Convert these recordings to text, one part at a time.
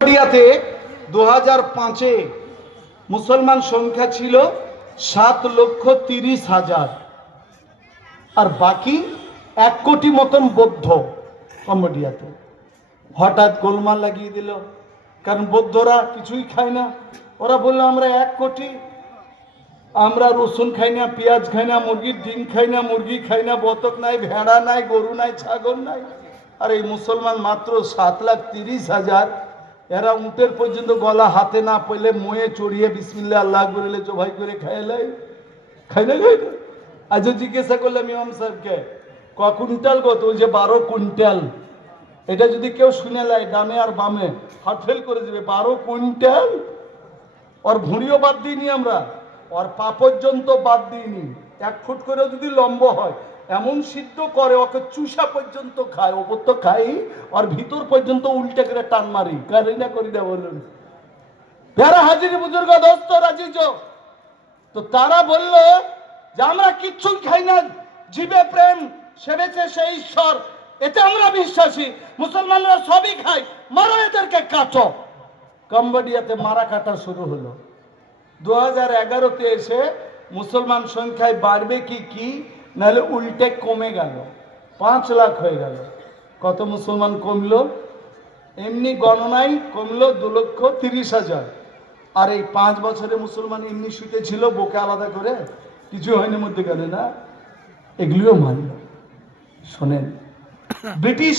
ইন্ডিয়াতে 2005-এ মুসলমান সংখ্যা ছিল 7,30,000 আর বাকি 1 কোটি মতন বৌদ্ধ কম্বোডিয়াতে। হঠাৎ গোলমাল লাগিয়ে দিল, কারণ বৌদ্ধরা কিছুই খায় না। ওরা বললো আমরা 1 কোটি, আমরা রসুন খাই না, পেঁয়াজ খাই না, মুরগির ডিম খাই না, মুরগি খাই না, বতক নাই, ভেড়া নাই, গরু নাই, ছাগল নাই। আর এই মুসলমান মাত্র 7,30,000। এরা উটের পর্যন্ত গলা হাতে না পেলে মোয়ে চড়িয়ে বিসমিল্লাহ আল্লাহ বলে জবাই করে খাইলাই, খাই না খাই না। আজও জিজ্ঞাসা করলাম ইমাম সাহেবকে, ক কুইন্টাল কত? ওই যে 12 কুইন্টাল। এটা যদি কেউ শুনে লাই ডানে আর বামে হাত ফেল করে দেবে। 12 কুইন্টাল। ওর ভুঁড়িও বাদ দিইনি আমরা, ওর পা পর্যন্ত বাদ দিইনি। 1 ফুট করে যদি লম্ব হয় এমন সিদ্ধ করে, ওকে চুষা পর্যন্ত খায়। ওপর তো খাই, ওর ভিতর পর্যন্ত উল্টে করে টান মারি। কারি না করি না বলুন? যারা হাজিরি বুজুর্গ দোস্ত রাজিজ, তো তারা বলল যে আমরা কিচ্ছু খাই না, জীবে প্রেম সেবেছে সেই ঈশ্বর, এতে আমরা বিশ্বাসী। মুসলমানরা সবই খায়, মারো এদেরকে, কাটো। কম্বোডিয়াতে মারা কাটা শুরু হলো। 2011-তে এসে মুসলমান সংখ্যায় বাড়বে কি নাহলে উল্টে কমে গেল, 5 লাখ হয়ে গেল। কত মুসলমান কমলো? এমনি গণনায় কমলো 2,30,000। আর এই 5 বছরে মুসলমান এমনি শুতে ছিল, বুকে আলাদা করে কিছু হয়নি, মধ্যে গেল না। এগুলিও মানল। শোনেন, ব্রিটিশ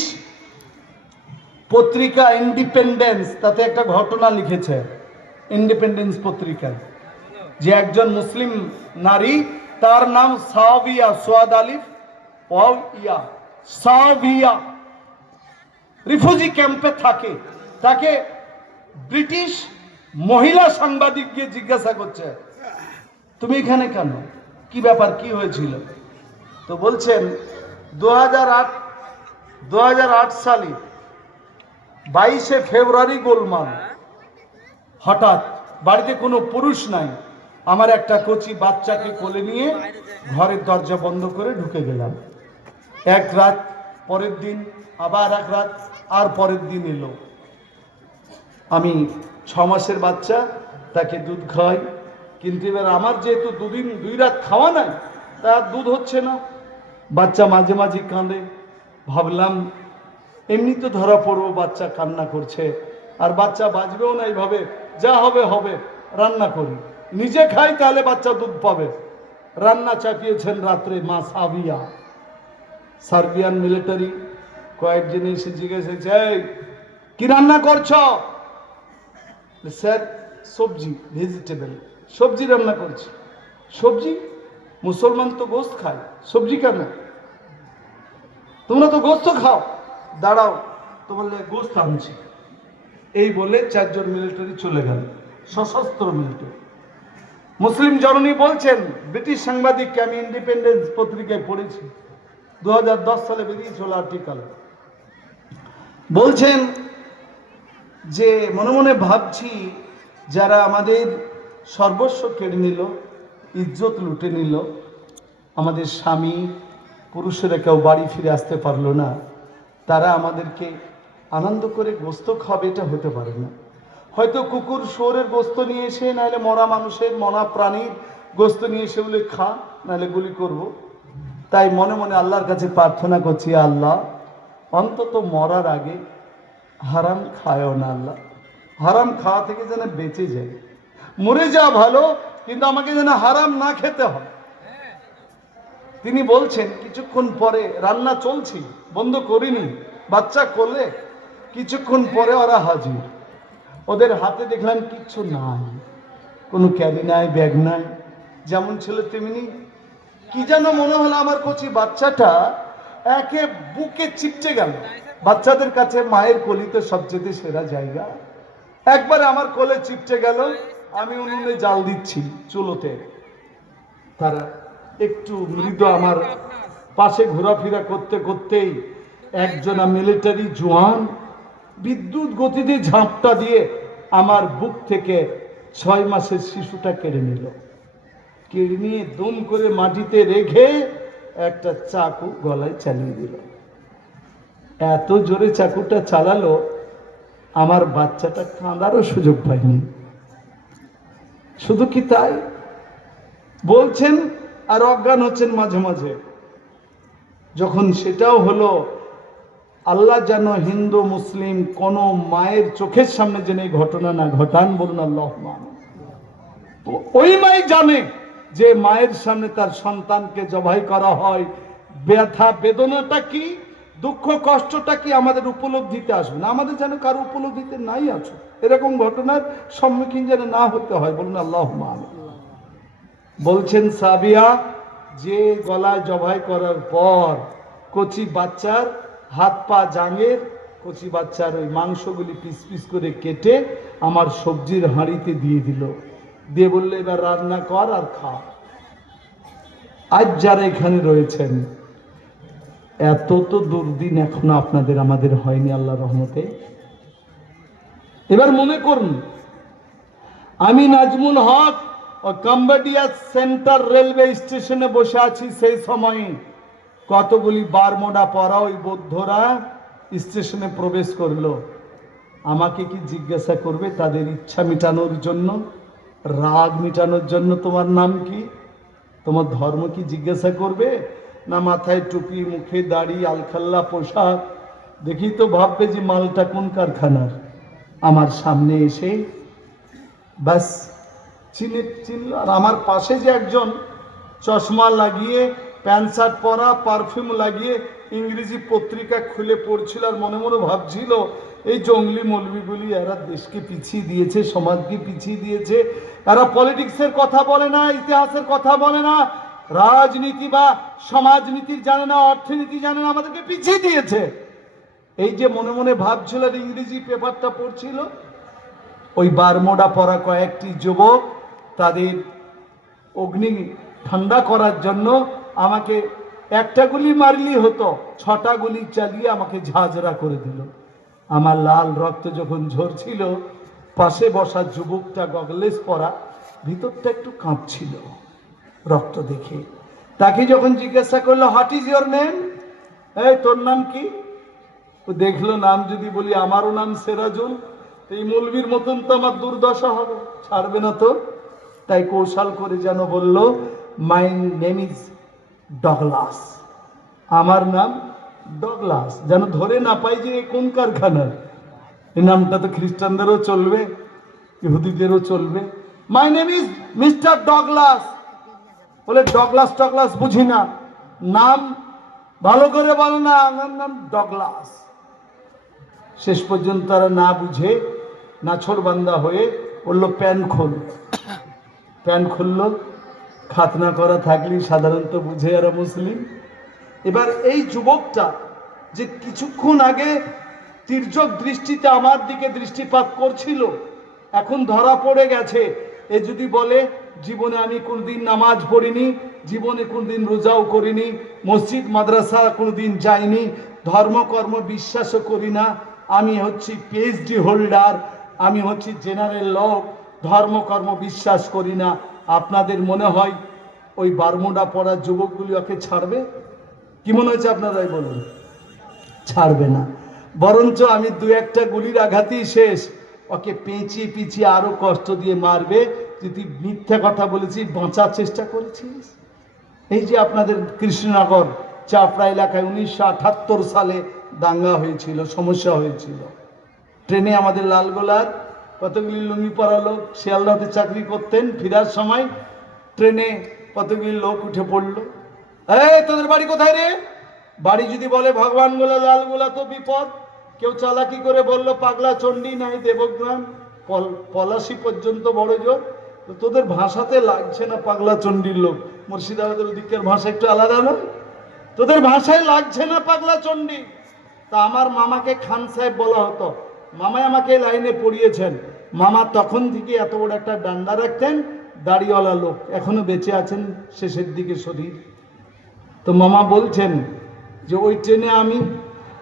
পত্রিকা ইন্ডিপেন্ডেন্স তাতে একটা ঘটনা লিখেছে, ইন্ডিপেন্ডেন্স পত্রিকায়, যে একজন মুসলিম নারী, তার নাম সাবিয়া, সোয়াদ আলিফ ওয়াও ইয়া, সাবিয়া, রিফিউজি ক্যাম্পে থাকে। তাকে ব্রিটিশ মহিলা সাংবাদিক গিয়ে জিজ্ঞাসা করছে, তুমি এখানে কেন, কি ব্যাপার, কি হয়েছিল? তো বলছেন 2008 সালে 22শে ফেব্রুয়ারি গোলমাল। হঠাৎ বাড়িতে কোনো পুরুষ নাই, আমার একটা কচি বাচ্চাকে কোলে নিয়ে ঘরের দরজা বন্ধ করে ঢুকে গেলাম। 1 রাত, পরের দিন আবার 1 রাত, আর পরের দিন এলো। আমি 6 মাসের বাচ্চা, তাকে দুধ খাওয়াই। কিন্তু এবার আমার যেহেতু 2 রাত খাওয়া নাই, তার দুধ হচ্ছে না। বাচ্চা মাঝে মাঝে কাঁদে। ভাবলাম এমনি তো ধরা পড়বো, বাচ্চা কান্না করছে, আর বাচ্চা বাঁচবেও না, এইভাবে যা হবে হবে, রান্না করি, নিজে খাই, তাহলে বাচ্চা দুধ পাবে। রান্না চাপিয়েছেন রাত্রে মা সাবিয়া। সার্বিয়ান মিলিটারি কয়েকজন এসে জিজ্ঞেস করছে, কি রান্না করছ? স্যার সবজি, ভেজিটেবল, সবজি রান্না করছি। সবজি? মুসলমান তো গোস্ত খায়, সবজি কেন? তোমরা তো গোস্ত খাও, দাঁড়াও তোমার গোস্ত আনছি। এই বলে 4 জন মিলিটারি চলে গেল, সশস্ত্র মিলিটারি। মুসলিম জননী বলছেন, ব্রিটিশ সাংবাদিককে আমি ইন্ডিপেন্ডেন্স পত্রিকায় পড়েছি, 2010 সালে বেরিয়েছিল আর্টিকেল। বলছেন যে মনে মনে ভাবছি, যারা আমাদের সর্বস্ব কেড়ে নিল, ইজ্জত লুটে নিল, আমাদের স্বামী পুরুষেরা কেউ বাড়ি ফিরে আসতে পারলো না, তারা আমাদেরকে আনন্দ করে গোস্ত খাবে, এটা হতে পারে না। হয়তো কুকুর শুয়োরের গোস্ত নিয়ে এসে, নাহলে মরা মানুষের, মরা প্রাণীর গোস্ত নিয়ে এসে বলে খা, নাহলে গুলি করব। তাই মনে মনে আল্লাহর কাছে প্রার্থনা করছি, আল্লাহ অন্তত মরার আগে হারাম খায়ও না, আল্লাহ হারাম খাওয়া থেকে যেন বেঁচে যায়। মরে যা ভালো, কিন্তু আমাকে যেন হারাম না খেতে হয়। তিনি বলছেন, কিছুক্ষণ পরে, রান্না চলছে, বন্ধ করিনি, বাচ্চা কোলে, কিছুক্ষণ পরে ওরা হাজির। ওদের হাতে দেখলাম কিচ্ছু নাই, কোনো ক্যারি নাই, ব্যাগ নাই, যেমন ছিল তেমনি। কি যেন মনে হলো আমার কচি বাচ্চাটা একে বুকে চিপটে গেল। বাচ্চাদের কাছে মায়ের কোলি তো সবচেয়ে সেরা জায়গা। একবারে আমার কোলে চিপটে গেল। আমি উনুনে জাল দিচ্ছি চুলোতে, তারা একটু মৃদু আমার পাশে ঘোরাফেরা করতে করতেই একজনা মিলিটারি জওয়ান বিদ্যুৎ গতিতে ঝাঁপটা দিয়ে আমার বুক থেকে 6 মাসের শিশুটা কেড়ে নিল। কেড়ে নিয়ে দুম করে মাটিতে রেখে একটা চাকু গলায় চালিয়ে দিল। এত জোরে চাকুটা চালালো, আমার বাচ্চাটা কাঁদারও সুযোগ পায়নি। শুধু কি তাই, বলছেন আর অজ্ঞান হচ্ছেন মাঝে মাঝে। যখন সেটাও হলো, আল্লাহ যেন হিন্দু মুসলিম কোন মায়ের চোখের সামনে যেন এই ঘটনা না ঘটান, বলুন আল্লাহ। ওই মাই জানে যে মায়ের সামনে তার সন্তানকে জবাই করা হয়, ব্যথা বেদনাটা কি, দুঃখ কষ্টটা কি আমাদের উপলব্ধিতে আসবে না। আমাদের যেন কারো উপলব্ধিতে নাই আছে, এরকম ঘটনার সম্মুখীন যেন না হতে হয়, বলুন আল্লাহ। বলছেন সাবিয়া যে গলায় জবাই করার পর কচি বাচ্চার হাত পা জাঙের, কচি বাচ্চার ওই মাংসগুলি পিস পিস করে কেটে আমার সবজির হাঁড়িতে দিয়ে দিল, দিয়ে বললে এবার রান্না কর আর খা। আজ যারা এখানে রয়েছেন, এত তো দুর্দিন এখনো আপনাদের আমাদের হয়নি আল্লাহ রহমতে। এবার মনে করুন, আমি নাজমুল হক ও কাম্বোডিয়া সেন্টার রেলওয়ে স্টেশনে বসে আছি, সেই সময় কতগুলি বারমোড়া পরা ওই বৌদ্ধরা স্টেশনে প্রবেশ করলো। আমাকে কি জিজ্ঞাসা করবে তাদের ইচ্ছা মিটানোর জন্য, রাগ মিটানোর জন্য, তোমার নাম কি, তোমার ধর্ম কি জিজ্ঞাসা করবে? না মাথায় টুপি, মুখে দাড়ি, আলখাল্লা পোশাক দেখি তো ভাববে যে মালটা কোন কারখানার। আমার সামনে এসে ব্যাস চিনল। আর আমার পাশে যে একজন চশমা লাগিয়ে, প্যান্ট শার্ট পরা, পারফিউম লাগিয়ে ইংরেজি পত্রিকা খুলে পড়ছিল আর মনে মনে ভাবছিল এই জঙ্গলি মৌলবিগুলি এরা দেশকে পিছিয়ে দিয়েছে, সমাজকে পিছিয়ে দিয়েছে। এরা পলিটিক্সের কথা বলে না, ইতিহাসের কথা বলে না, রাজনীতি বা সমাজনীতির জানে না, অর্থনীতি জানে না, আমাদেরকে পিছিয়ে দিয়েছে। এই যে মনে মনে ভাবছিল, ইংরেজি পেপারটা পড়ছিল, ওই বারমোড়া পরা কয়েকটি যুবক তাদের অগ্নি ঠান্ডা করার জন্য আমাকে একটা গুলি মারলেই হতো, 6টা গুলি চালিয়ে আমাকে ঝাঁঝরা করে দিল। আমার লাল রক্ত যখন ঝরছিল, পাশে বসা যুবকটা গগলেস পরা, ভিতরটা একটু কাঁপছিল রক্ত দেখে। তাকে যখন জিজ্ঞাসা করলো হোয়াট ইজ ইয়োর নেম, এই তোর নাম কি, ও দেখলো নাম যদি বলি আমারও নাম সেরাজুল, এই মৌলবীর মতন তো আমার দুর্দশা হবে, ছাড়বে না তো। তাই কৌশল করে যেন বলল মাই নেম ইজ ডগলাস, আমার নাম ডগলাস, যেন ধরে না পাই যে কোন কারখানার। এই নামটা তো খ্রিস্টানদেরও চলবে, ইহুদিদেরও চলবে। My name is mister Douglas. বলে ডগলাস টগলাস বুঝি না, নাম ভালো করে বলো না, আমার নাম ডগলাস। শেষ পর্যন্ত তারা না বুঝে নাছোড়বান্দা হয়ে বললো প্যান্ট খোল। প্যান্ট খুললো, খাতনা করা থাকলেই সাধারণত বুঝে এরা মুসলিম। এবার এই যুবকটা যে কিছুক্ষণ আগে তির্যক দৃষ্টিতে আমার দিকে দৃষ্টিপাত করছিল, এখন ধরা পড়ে গেছে। এ যদি বলে জীবনে আমি কোনদিন নামাজ পড়িনি, জীবনে কোনদিন রোজাও করিনি, মসজিদ মাদ্রাসা কোনদিন যাইনি, ধর্মকর্ম বিশ্বাসও করি না, আমি হচ্ছি পিএইচডি হোল্ডার, আমি হচ্ছি জেনারেল লোক, ধর্মকর্ম বিশ্বাস করি না, আপনাদের মনে হয় ওই বারমুডা পড়া যুবকগুলি ওকে ছাড়বে? কি মনে হচ্ছে আপনারাই বলুন? ছাড়বে না। বরঞ্চ আমি 2-1টা গুলির আঘাতেই শেষ, ওকে পেঁচিয়ে পিছিয়ে আরো কষ্ট দিয়ে মারবে। যদি মিথ্যা কথা বলেছি, বাঁচার চেষ্টা করেছিস। এই যে আপনাদের কৃষ্ণনগর চাপড়া এলাকায় 1978 সালে দাঙ্গা হয়েছিল, সমস্যা হয়েছিল। ট্রেনে আমাদের লালগোলার কতগুলি লুঙ্গি পরা লোক শিয়ালদাতে চাকরি করতেন, ফেরার সময় ট্রেনে কতগুলি লোক উঠে পড়লো, এই তোদের বাড়ি কোথায় রে? বাড়ি যদি বলে ভগবানগোলা লালগোলা তো বিপদ। কেউ চালাকি করে বললো পাগলা চণ্ডী নাই দেবগ্রাম, পলাশি পর্যন্ত বড় জোর। তো তোদের ভাষাতে লাগছে না পাগলা চণ্ডীর লোক, মুর্শিদাবাদের দিকের ভাষা একটু আলাদা না, তোদের ভাষায় লাগছে না পাগলা চণ্ডী। তা আমার মামাকে খান সাহেব বলা হতো, মামাই আমাকে লাইনে পড়িয়েছেন। মামা তখন থেকে এত বড় একটা ডান্ডা রাখতেন, দাড়িওয়ালা লোক, এখনো বেঁচে আছেন, শেষের দিকে শরীর। তো মামা বলছেন যে ওই ট্রেনে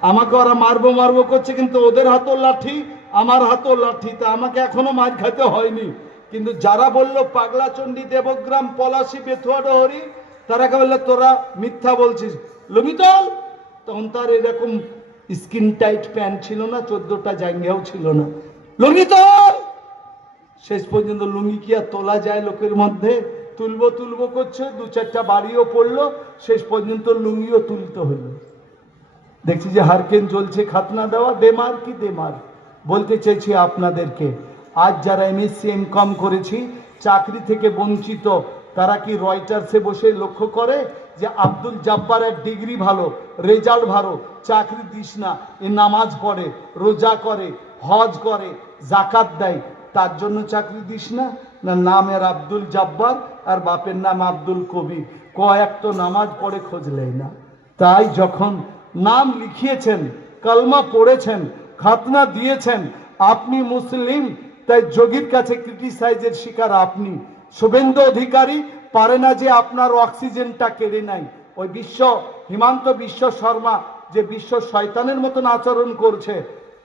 আমাকে ওরা মারবো মারবো করছে, কিন্তু ওদের হাতও লাঠি, আমার হাতও লাঠি, তা আমাকে এখনো মার খাইতে হয়নি। কিন্তু যারা বললো পাগলা চণ্ডী দেবগ্রাম পলাশি বেথুয়া ডহরি, তারাকে বললে তোরা মিথ্যা বলছিস, লুমিতল। তখন তার এরকম স্কিন টাইট প্যান্ট ছিল না, 14টা জাঙ্গিয়াও ছিল না। লুঙ্গি তোল! শেষ পর্যন্ত লুঙ্গি কি আর তোলা যায় লোকের মধ্যে? তুলবো তুলবো করছে, 2-4টা বাড়িও পড়লো, শেষ পর্যন্ত লুঙ্গিও তুলতে হলো। দেখছি যে হারকেন জ্বলছে, খাতনা দেওয়া বেমার কি দেমার। বলতে চাইছি আপনাদেরকে, আজ যারা এমএসসি এমকম করেছি, চাকরি থেকে বঞ্চিত, তারা কি রয়টার্সে বসে লক্ষ্য করে যে আব্দুল জাব্বারের ডিগ্রি ভালো, রেজাল্ট ভালো, চাকরি দিস না, এ নামাজ পড়ে, রোজা করে, হজ করে, জাকাত দেয়, তার জন্য চাকরি দিস না? না, নামের আব্দুল জাব্বার আর বাপের নাম আব্দুল কবির, কয়েক তো নামাজ পড়ে খোঁজ নেই না। তাই যখন নাম লিখিয়েছেন, কালমা পড়েছেন, খাতনা দিয়েছেন, আপনি মুসলিম, তাই যোগীর কাছে ক্রিটিসাইজের শিকার আপনি। শুভেন্দু অধিকারী পারে না যে আপনার অক্সিজেনটা কেড়ে নেয়। ওই হিমান্ত বিশ্ব শর্মা যে বিশ্ব শয়তানের মতন আচরণ করছে,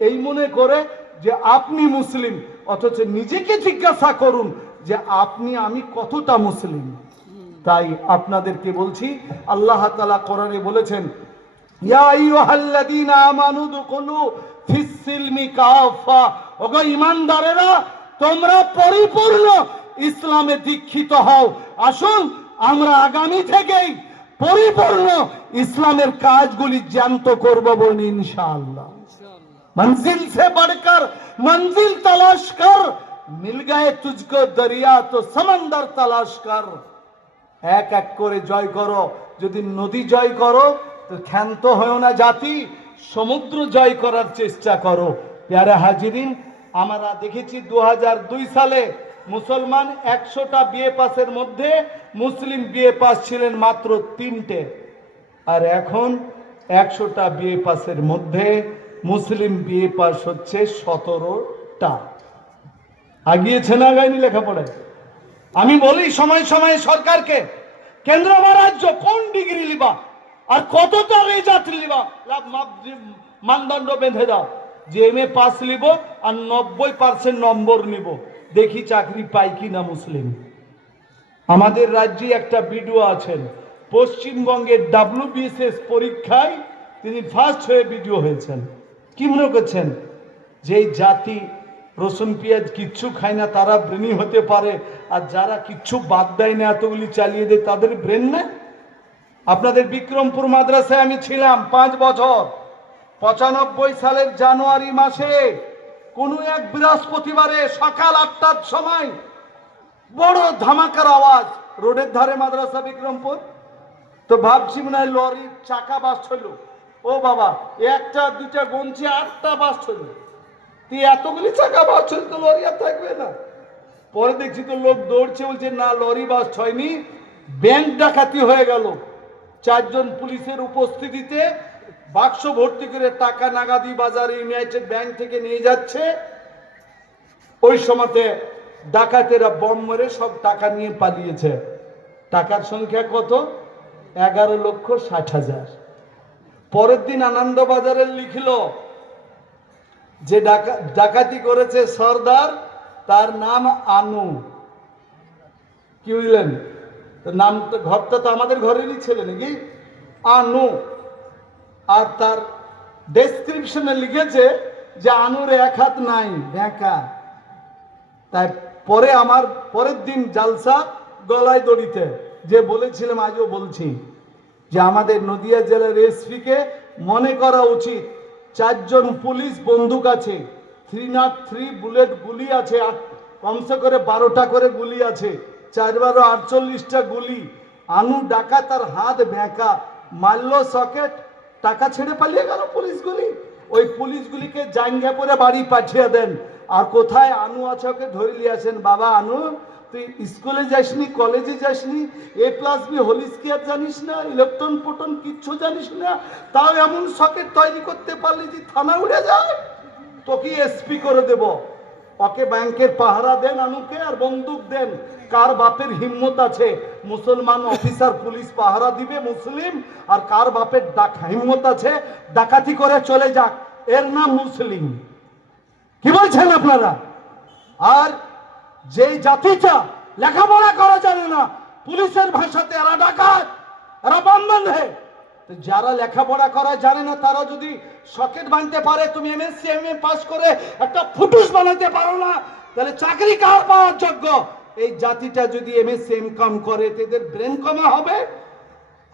এই মনে করে যে আপনি মুসলিম, অথচ নিজেকে জিজ্ঞাসা করুন যে আপনি আমি কতটা মুসলিম। তাই আপনাদেরকে বলছি, আল্লাহ তাআলা কোরআনে বলেছেন, ইয়া আইয়ুহাল্লাযীনা আমানু দুখুলু ফিস-সিলমি কাফা, ওগো ঈমানদারেরা, তোমরা পরিপূর্ণ ইসলামে দীক্ষিত হও। আসুন আমরা আগামী থেকেই পরিপূর্ণ ইসলামের কাজগুলি জ্ঞাত করব বলি ইনশাআল্লাহ। मंजिल से बढ़कर मंजिल तलाश कर, मिल गए तुझको दरिया तो समंदर तलाश कर। এক এক করে জয় করো। যদি নদী জয় করো তো ক্ষান্ত হয়েও না জাতি, সমুদ্র জয় করার চেষ্টা করো। প্যারা হাজিরিন, আমরা দেখেছি 2002 সালে মুসলমান 100টা বিএ পাসের মধ্যে মুসলিম বিএ পাস ছিলেন মাত্র 3টে, আর এখন 100টা বিএ পাসের মধ্যে মুসলিম বিএ পাস হচ্ছে 17টা। আগিয়েছে না আগায়নি লেখাপড়ায়? আমি বলি সময় সময় সরকারকে, কেন্দ্র বা রাজ্য কোন ডিগ্রি লিবা আর কতটা রেজাল্ট লিবা, মানদণ্ড বেঁধে দাও যে এমএ পাস লিব আর 90% নম্বর নিব, দেখি চাকরি পাই কিনা মুসলিম। আমাদের রাজ্যে একটা বিডিও আছেন, পশ্চিমবঙ্গের WBCS পরীক্ষায় তিনি ফার্স্ট হয়ে বিডিও হয়েছেন। কি মনে করছেন যে জাতি রসুন পেঁয়াজ কিচ্ছু খায় না তারা ব্রেনি হতে পারে, আর যারা কিচ্ছু বাদ দেয় না এতগুলি চালিয়ে দেয় তাদের ব্রেন না? আপনাদের বিক্রমপুর মাদ্রাসায় আমি ছিলাম 5 বছর। 95 সালের জানুয়ারি মাসে কোন এক বৃহস্পতিবারে সকাল 8টার সময় বড় ধামাকার আওয়াজ, রোডের ধারে মাদ্রাসা বিক্রমপুর। তো ভাবছি মনে হয় লরির চাকা বাস হইল। ও বাবা, 1টা 2টা গঞ্জি 8টা বাস হইল। তুই এতগুলি চাকা বাস হইল তো লরি আর থাকবে না। পরে দেখছি তো লোক দৌড়ছে, বলছে না লরি বাস হয়নি, ব্যাংক ডাকাতি হয়ে গেল। 4 জন পুলিশের উপস্থিতিতে বাক্স ভর্তি করে টাকা নাগাদি বাজারে ইউনাইটেড ব্যাংক থেকে নিয়ে যাচ্ছে। ওই সময়তে ডাকাতেরা বম মেরে সব টাকা নিয়ে পালিয়েছে। টাকার সংখ্যা কত? 11,60,000। পরের দিন আনন্দবাজারে লিখল যে ডাকাতি করেছে সর্দার, তার নাম আনু। কি বুঝলেন? নাম তো ঘরটা তো আমাদের ঘরেরই ছেলে নাকি, আনু। আর তার ডেসক্রিপশনে লিখেছে যে আনুর 1 হাত নাই, ব্যাকা। তাই পরে আমার পরের দিন জালসা গলায় দড়িতে যে বলেছিলাম, আজও বলছি যে আমাদের নদিয়া জেলার এসপিকে মনে করা উচিত, 4 জন পুলিশ বন্দুক আছে, 303 বুলেট গুলি আছে, কমসে করে 12টা করে গুলি আছে, 4 × 48টা গুলি। আনু ডাকা, তার হাত ব্যাকা, মারল সকেট, টাকা ছেড়ে পালিয়ে গেল পুলিশগুলি। ওই পুলিশগুলিকে জাঙ্গিয়া পরে বাড়ি পাঠিয়ে দেন। আর কোথায় আনু আছে ওকে ধরে নিয়ে আসেন। বাবা আনু, তুই স্কুলে যাসনি, কলেজে যাসনি, A+B হোল স্কয়ার জানিস না, ইলেকট্রন প্রোটন কিচ্ছু জানিস না, তাও এমন সকেট তৈরি করতে পারলি যে থানা উড়ে যায়, তোকে এসপি করে দেব। ওকে ব্যাংকের পাহারা দেন আনুকে, আর বন্দুক দেন। কার বাপের হিম্মত আছে মুসলমান অফিসার পুলিশ পাহারা দিবে মুসলিম, আর কার বাপের হিম্মত আছে ডাকাতি করে চলে যাক, এর নাম মুসলিম? কি বলছেন আপনারা? আর যে জাতিটা লেখাপড়া করা জানে না, পুলিশের ভাষাতে এরা ডাকাত, এরা বাম বান্ধে, তো যারা লেখাপড়া করা জানে না তারা যদি সকেট বানতে পারে, তুমি এমএসসি এমএ পাস করে একটা ফুটুস বানাতে পারো না, তাহলে চাকরি কার পাওয়ার যোগ্য? এই জাতিটা যদি এমএসসি এমকম করে তাদের ব্রেন কমা হবে।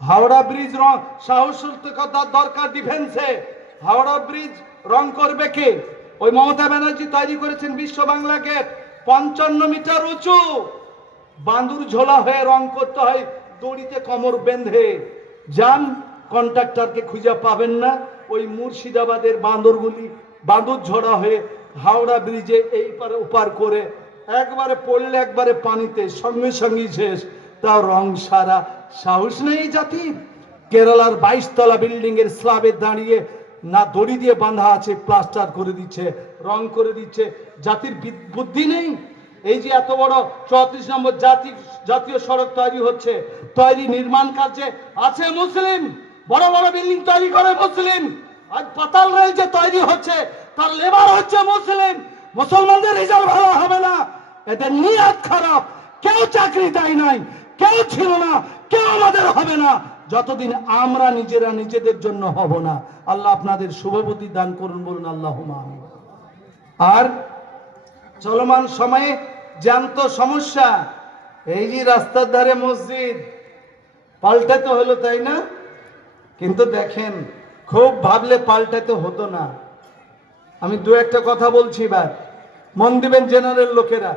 হাওড়া ব্রিজ রং সাহসিকতার দরকার ডিফেন্সে। হাওড়া ব্রিজ রং করবে কে? ওই মমতা ব্যানার্জি তৈরি করেছেন বিশ্ব বাংলা গেট, 55 মিটার উঁচু, বাঁদুর ঝোলা হয়ে রং করতে হয় দড়িতে কোমর বেঁধে। যান, কন্ট্রাক্টরকে খুঁজে পাবেন না। ওই মুর্শিদাবাদের বাঁদরগুলি বাঁদুর ঝোড়া হয়ে হাওড়া ব্রিজে এই পারে ওপার করে একবারে পড়লে একবারে পানিতে সঙ্গে সঙ্গে শেষ, তাও রং সারা সাহস নেই জাতির। কেরালার 22 তলা বিল্ডিং এর স্ল্যাবে দাঁড়িয়ে না দড়ি দিয়ে বাঁধা আছে, প্লাস্টার করে দিচ্ছে, রং করে দিচ্ছে। জাতির বুদ্ধি নেই। এই যে এত বড় 34 নম্বর জাতীয় সড়ক তৈরি হচ্ছে, তৈরি নির্মাণ কাজে আছে মুসলিম, বড় বড় বিল্ডিং তৈরি করে মুসলিম। আজ পাতাল রেল যে তৈরি হচ্ছে তার লেবার হচ্ছে মুসলিম। মুসলমানদের রেজাল্ট ভালো হবে না, এদের নিয়ত খারাপ। কেউ চাকরি দেয় নাই, কেউ ছিল না, কেউ আমাদের হবে না যতদিন আমরা নিজেরা নিজেদের জন্য হব না। আল্লাহ আপনাদের শুভবুদ্ধি দান করুন, বলুন আল্লাহুম্মা আমিন। আর চলমান সময়ে জ্যান্ত সমস্যা, এই যে রাস্তার ধারে মসজিদ পাল্টাতে হলো, তাই না? কিন্তু দেখেন, খুব ভাবলে পাল্টাতে হতো না। আমি দু একটা কথা বলছি, এবার মন দিবেন জেনারেল লোকেরা।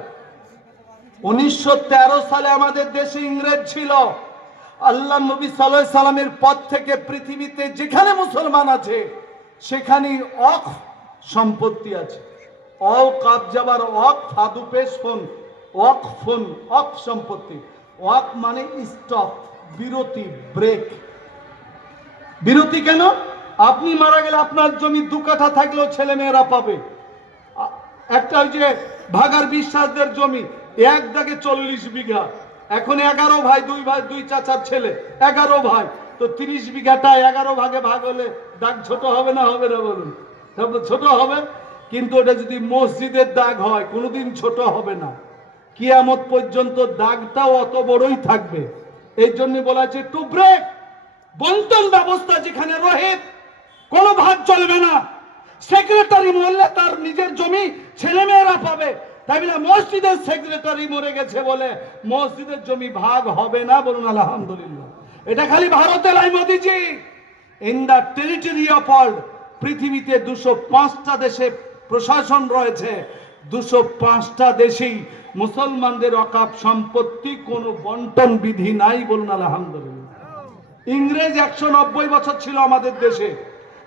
1913 সালে আমাদের দেশে ইংরেজ ছিল। আল্লাহ নবী সাল্লাল্লাহু আলাইহি সাল্লামের পর থেকে পৃথিবীতে যেখানে মুসলমান আছে সেখানেই অক সম্পত্তি আছে। অল কাবজাবার অক ফাদু পেশ ফোন, অক ফোন, অক সম্পত্তি। অক মানে স্টপ, বিরতি, ব্রেক। বিরতি কেন? আপনি মারা গেলে আপনার জমি 2 কাঠা থাকলেও ছেলে মেয়েরা পাবে। একটা ওই যে ভাগার বিশ্বাসদের জমি এক দাগে 40 বিঘা, এখন 11 ভাই, 2 ভাই, 2 চাচার ছেলে, 11 ভাই, তো 30 বিঘাটা 11 ভাগে ভাগ হলে দাগ ছোট হবে না হবে না বলুন? ছোট হবে। কিন্তু ওটা যদি মসজিদের দাগ হয় কোনোদিন ছোট হবে না, কিয়ামত পর্যন্ত দাগটাও অত বড়ই থাকবে। এই জন্য বলা আছে টু ব্রেক। বন্টন ব্যবস্থা যেখানে রহে কোনো ভাগ চলবে না। সেক্রেটারি মরলে তার নিজের জমি ছেলে মেয়েরা পাবে, তাই বলে মসজিদের সেক্রেটারি মরে গেছে বলে মসজিদের জমি ভাগ হবে না, বলুন আলহামদুলিল্লাহ। এটা খালি ভারতে লাই Modiji. In the territory of world, পৃথিবীতে 205টা দেশে প্রশাসন রয়েছে, 205টা দেশেই মুসলমানদের অকাপ সম্পত্তি কোনো বন্টন বিধি নাই, বলুন আলহামদুলিল্লাহ। ইংরেজ 190 বছর ছিল আমাদের দেশে,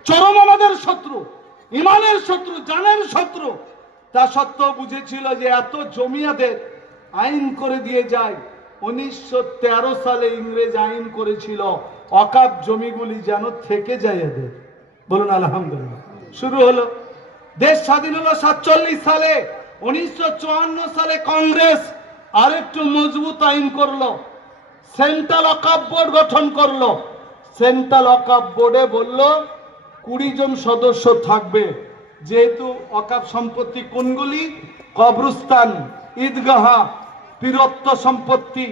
চরম আমাদের শত্রু, ইমানের শত্রু, জানের শত্রু। তা সত্ত্বেও বুঝেছিল যে এত জমিয়াদের আইন করে দিয়ে যায়। 1913 সালে ইংরেজ আইন করেছিল অকাপ জমিগুলি যেন থেকে যায় এদের, বলুন আলহামদুলিল্লাহ। শুরু হলো, দেশ স্বাধীন হলো 47 সালে। 1954 সালে কংগ্রেস আরেকটু মজবুত আইন করলো, সেন্ট্রাল অকাপ বোর্ড গঠন করলো। সেন্ট্রাল অকাপ বোর্ডে বলল 20 জন সদস্য থাকবে। যেহেতু অকাপ সম্পত্তি কোনগুলি? কবরস্থান, ঈদগাহ, পীরত্ব সম্পত্তি,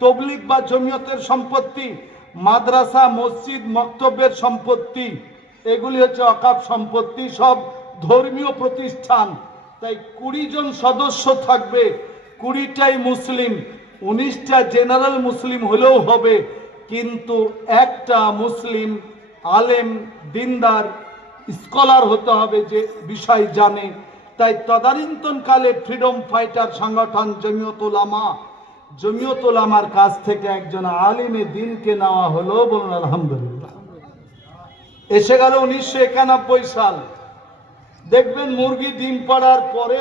তবলিগ বা জমিয়তের সম্পত্তি, মাদ্রাসা, মসজিদ, মক্তবের সম্পত্তি, এগুলি হচ্ছে অকাপ সম্পত্তি, সব ধর্মীয় প্রতিষ্ঠান। তাই 20 জন সদস্য থাকবে, 20টাই মুসলিম, 19টা জেনারেল মুসলিম হলেও হবে, কিন্তু একটা মুসলিম আলেম, দিনদার, স্কলার হতে হবে যে বিষয় জানে। তাই তদানীন্তন কালে ফ্রিডম ফাইটার সংগঠন জমিয়ত উলামার কাছ থেকে একজন আলিমে দিনকে নেওয়া হলো, বলুন আলহামদুলিল্লাহ। এসে গেল 1991 সাল। দেখবেন মুরগি ডিম পাড়ার পরে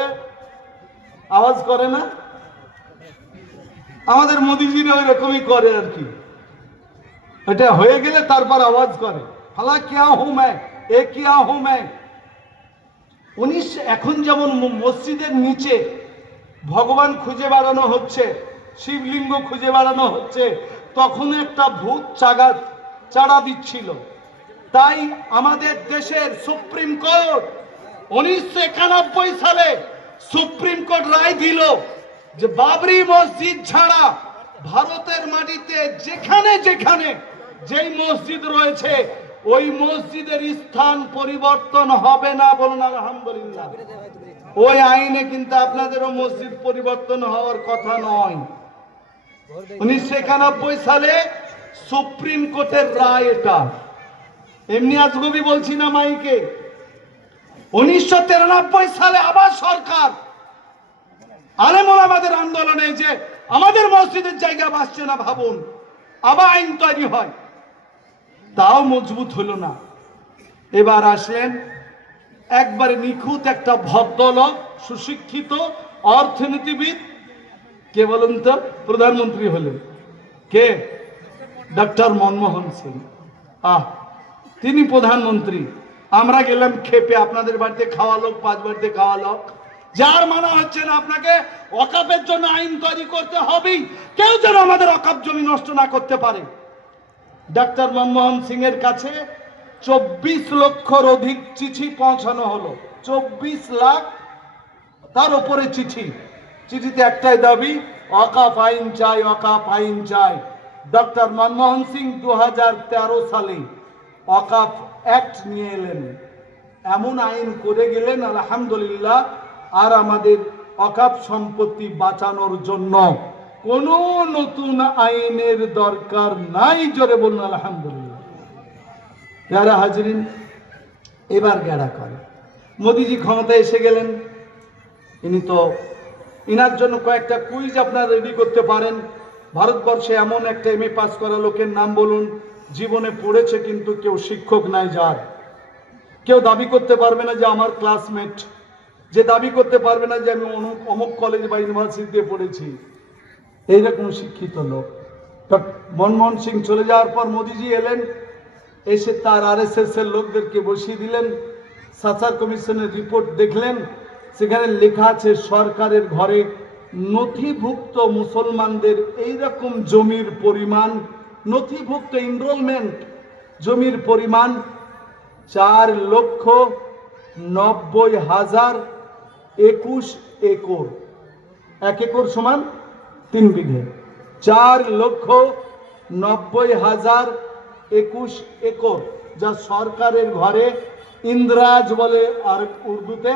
আওয়াজ করে না? আমাদের মোদিজিরা ওই রকমই করে আর কি। এটা হয়ে গেলে তারপর আওয়াজ করে, ফালা কিয়া হুঁ मैं, এ কিয়া হুঁ मैं। এখন যেমন মসজিদের নিচে ভগবান খুঁজে বেড়ানো হচ্ছে, শিবলিঙ্গ খুঁজে বেড়ানো হচ্ছে, তখন একটা ভূত চাড়া দিচ্ছিল। তাই আমাদের দেশের সুপ্রিম কোর্ট 1991 সালে সুপ্রিম কোর্ট রায় দিল যে বাবরি মসজিদ ছাড়া ভারতের মাটিতে যেখানে যেখানে যেই মসজিদ রয়েছে ওই মসজিদের স্থান পরিবর্তন হবে না, বলুন আলহামদুলিল্লাহ। ওই আইনে কিন্তু আপনাদেরও মসজিদ পরিবর্তন হওয়ার কথা নয়। 1991 সালে সুপ্রিম কোর্টের রায় এটা, এমনি আজগবি বলছি না মাইকে। 1993 সালে আবার সরকার আলেম ওলামাদের আন্দোলনে যে আমাদের মসজিদের জায়গা বাঁচছে না, ভাবুন, আবার আইন তৈরি হয়, তাও মজবুত হলো না। এবার আসলেন একবারে নিখুঁত একটা ভদ্রলোক, সুশিক্ষিত অর্থনীতিবিদ, কে বলুন তো? প্রধানমন্ত্রী হলেন কে? ডক্টর মনমোহন সিং। তিনি প্রধানমন্ত্রী। আমরা গেলাম খেপে, আপনাদের বাড়িতে খাওয়া লোক, 5 বাড়িতে খাওয়া লোক, যার মানা হচ্ছে না আপনাকে ওয়াকাফের জন্য আইন তৈরি করতে হবেই, কেউ যেন আমাদের ওয়াকাফ জমি নষ্ট না করতে পারে। ডক্টর মনমোহন সিং এর কাছে 24 লক্ষর অধিক চিঠি পৌঁছানো হলো। 24 লাখ তার উপরে চিঠি। চিঠিতে একটাই দাবি, ওয়াকাফ আইন চাই, ওয়াকাফ আইন চাই। ডক্টর মনমোহন সিং 2013 সালে ওয়াকাফ অ্যাক্ট নিয়ে এলেন, এমন আইন করে গেলেন আলহামদুলিল্লাহ। আর আমাদের ওয়াকাফ সম্পত্তি বাঁচানোর জন্য কোনো নতুন আইনের দরকার নাই, জোরে বলুন আলহামদুলিল্লাহ। যারা হাজরিন, এবার গেড়া করে মোদিজি ক্ষমতায় এসে গেলেন। ইনি তো, ইনার জন্য কয়েকটা কুইজ আপনারা রেডি করতে পারেন। ভারতবর্ষে এমন একটা MA পাস করা লোকের নাম বলুন, জীবনে পড়েছে কিন্তু কেউ শিক্ষক নাই, যার কেউ দাবি করতে পারবে না যে আমার ক্লাসমেট, যে দাবি করতে পারবে না যে আমি অমুক কলেজ বা ইউনিভার্সিটিতে পড়েছি, এইরকম শিক্ষিত লোক। মনমোহন সিং চলে যাওয়ার পর মোদিজি এলেন, এসে তার RSS এর লোকদেরকে বসিয়ে দিলেন। সাচার কমিশনের রিপোর্ট দেখলেন, সেখানে লেখা আছে সরকারের ঘরে নথিভুক্ত মুসলমানদের এইরকম জমির পরিমাণ, নথিভুক্ত এনরোলমেন্ট জমির পরিমাণ 4,90,021 একর। 1 একর সমান 3 বিঘে। 4,90,021 একর, যা সরকারের ঘরে ইন্দ্রাজ বলে, আর উর্দুতে,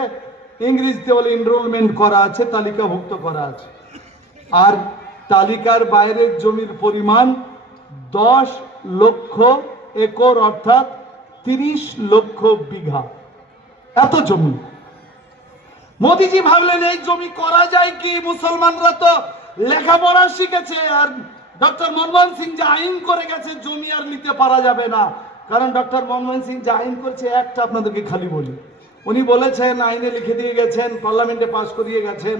ইংরেজিতে বলে এনরোলমেন্ট করা আছে, তালিকাভুক্ত করা আছে। আর তালিকার বাইরের জমির পরিমাণ 10 লক্ষ একর, অর্থাৎ 30 লক্ষ বিঘা। এত জমি। মোদিজি ভাবলেন এই জমি করা যায় কি? মুসলমানরা তো লেখাপড়া শিখেছে, আর ডক্টর মনমোহন সিং যে আইন করে গেছে জমি আর নিতে পারা যাবে না। কারণ ডক্টর মনমোহন সিং যে আইন করেছে, একটা আপনাদেরকে খালি বলি, উনি বলেছেন, আইনে লিখে দিয়ে গেছেন, পার্লামেন্টে পাশ করিয়ে গেছেন,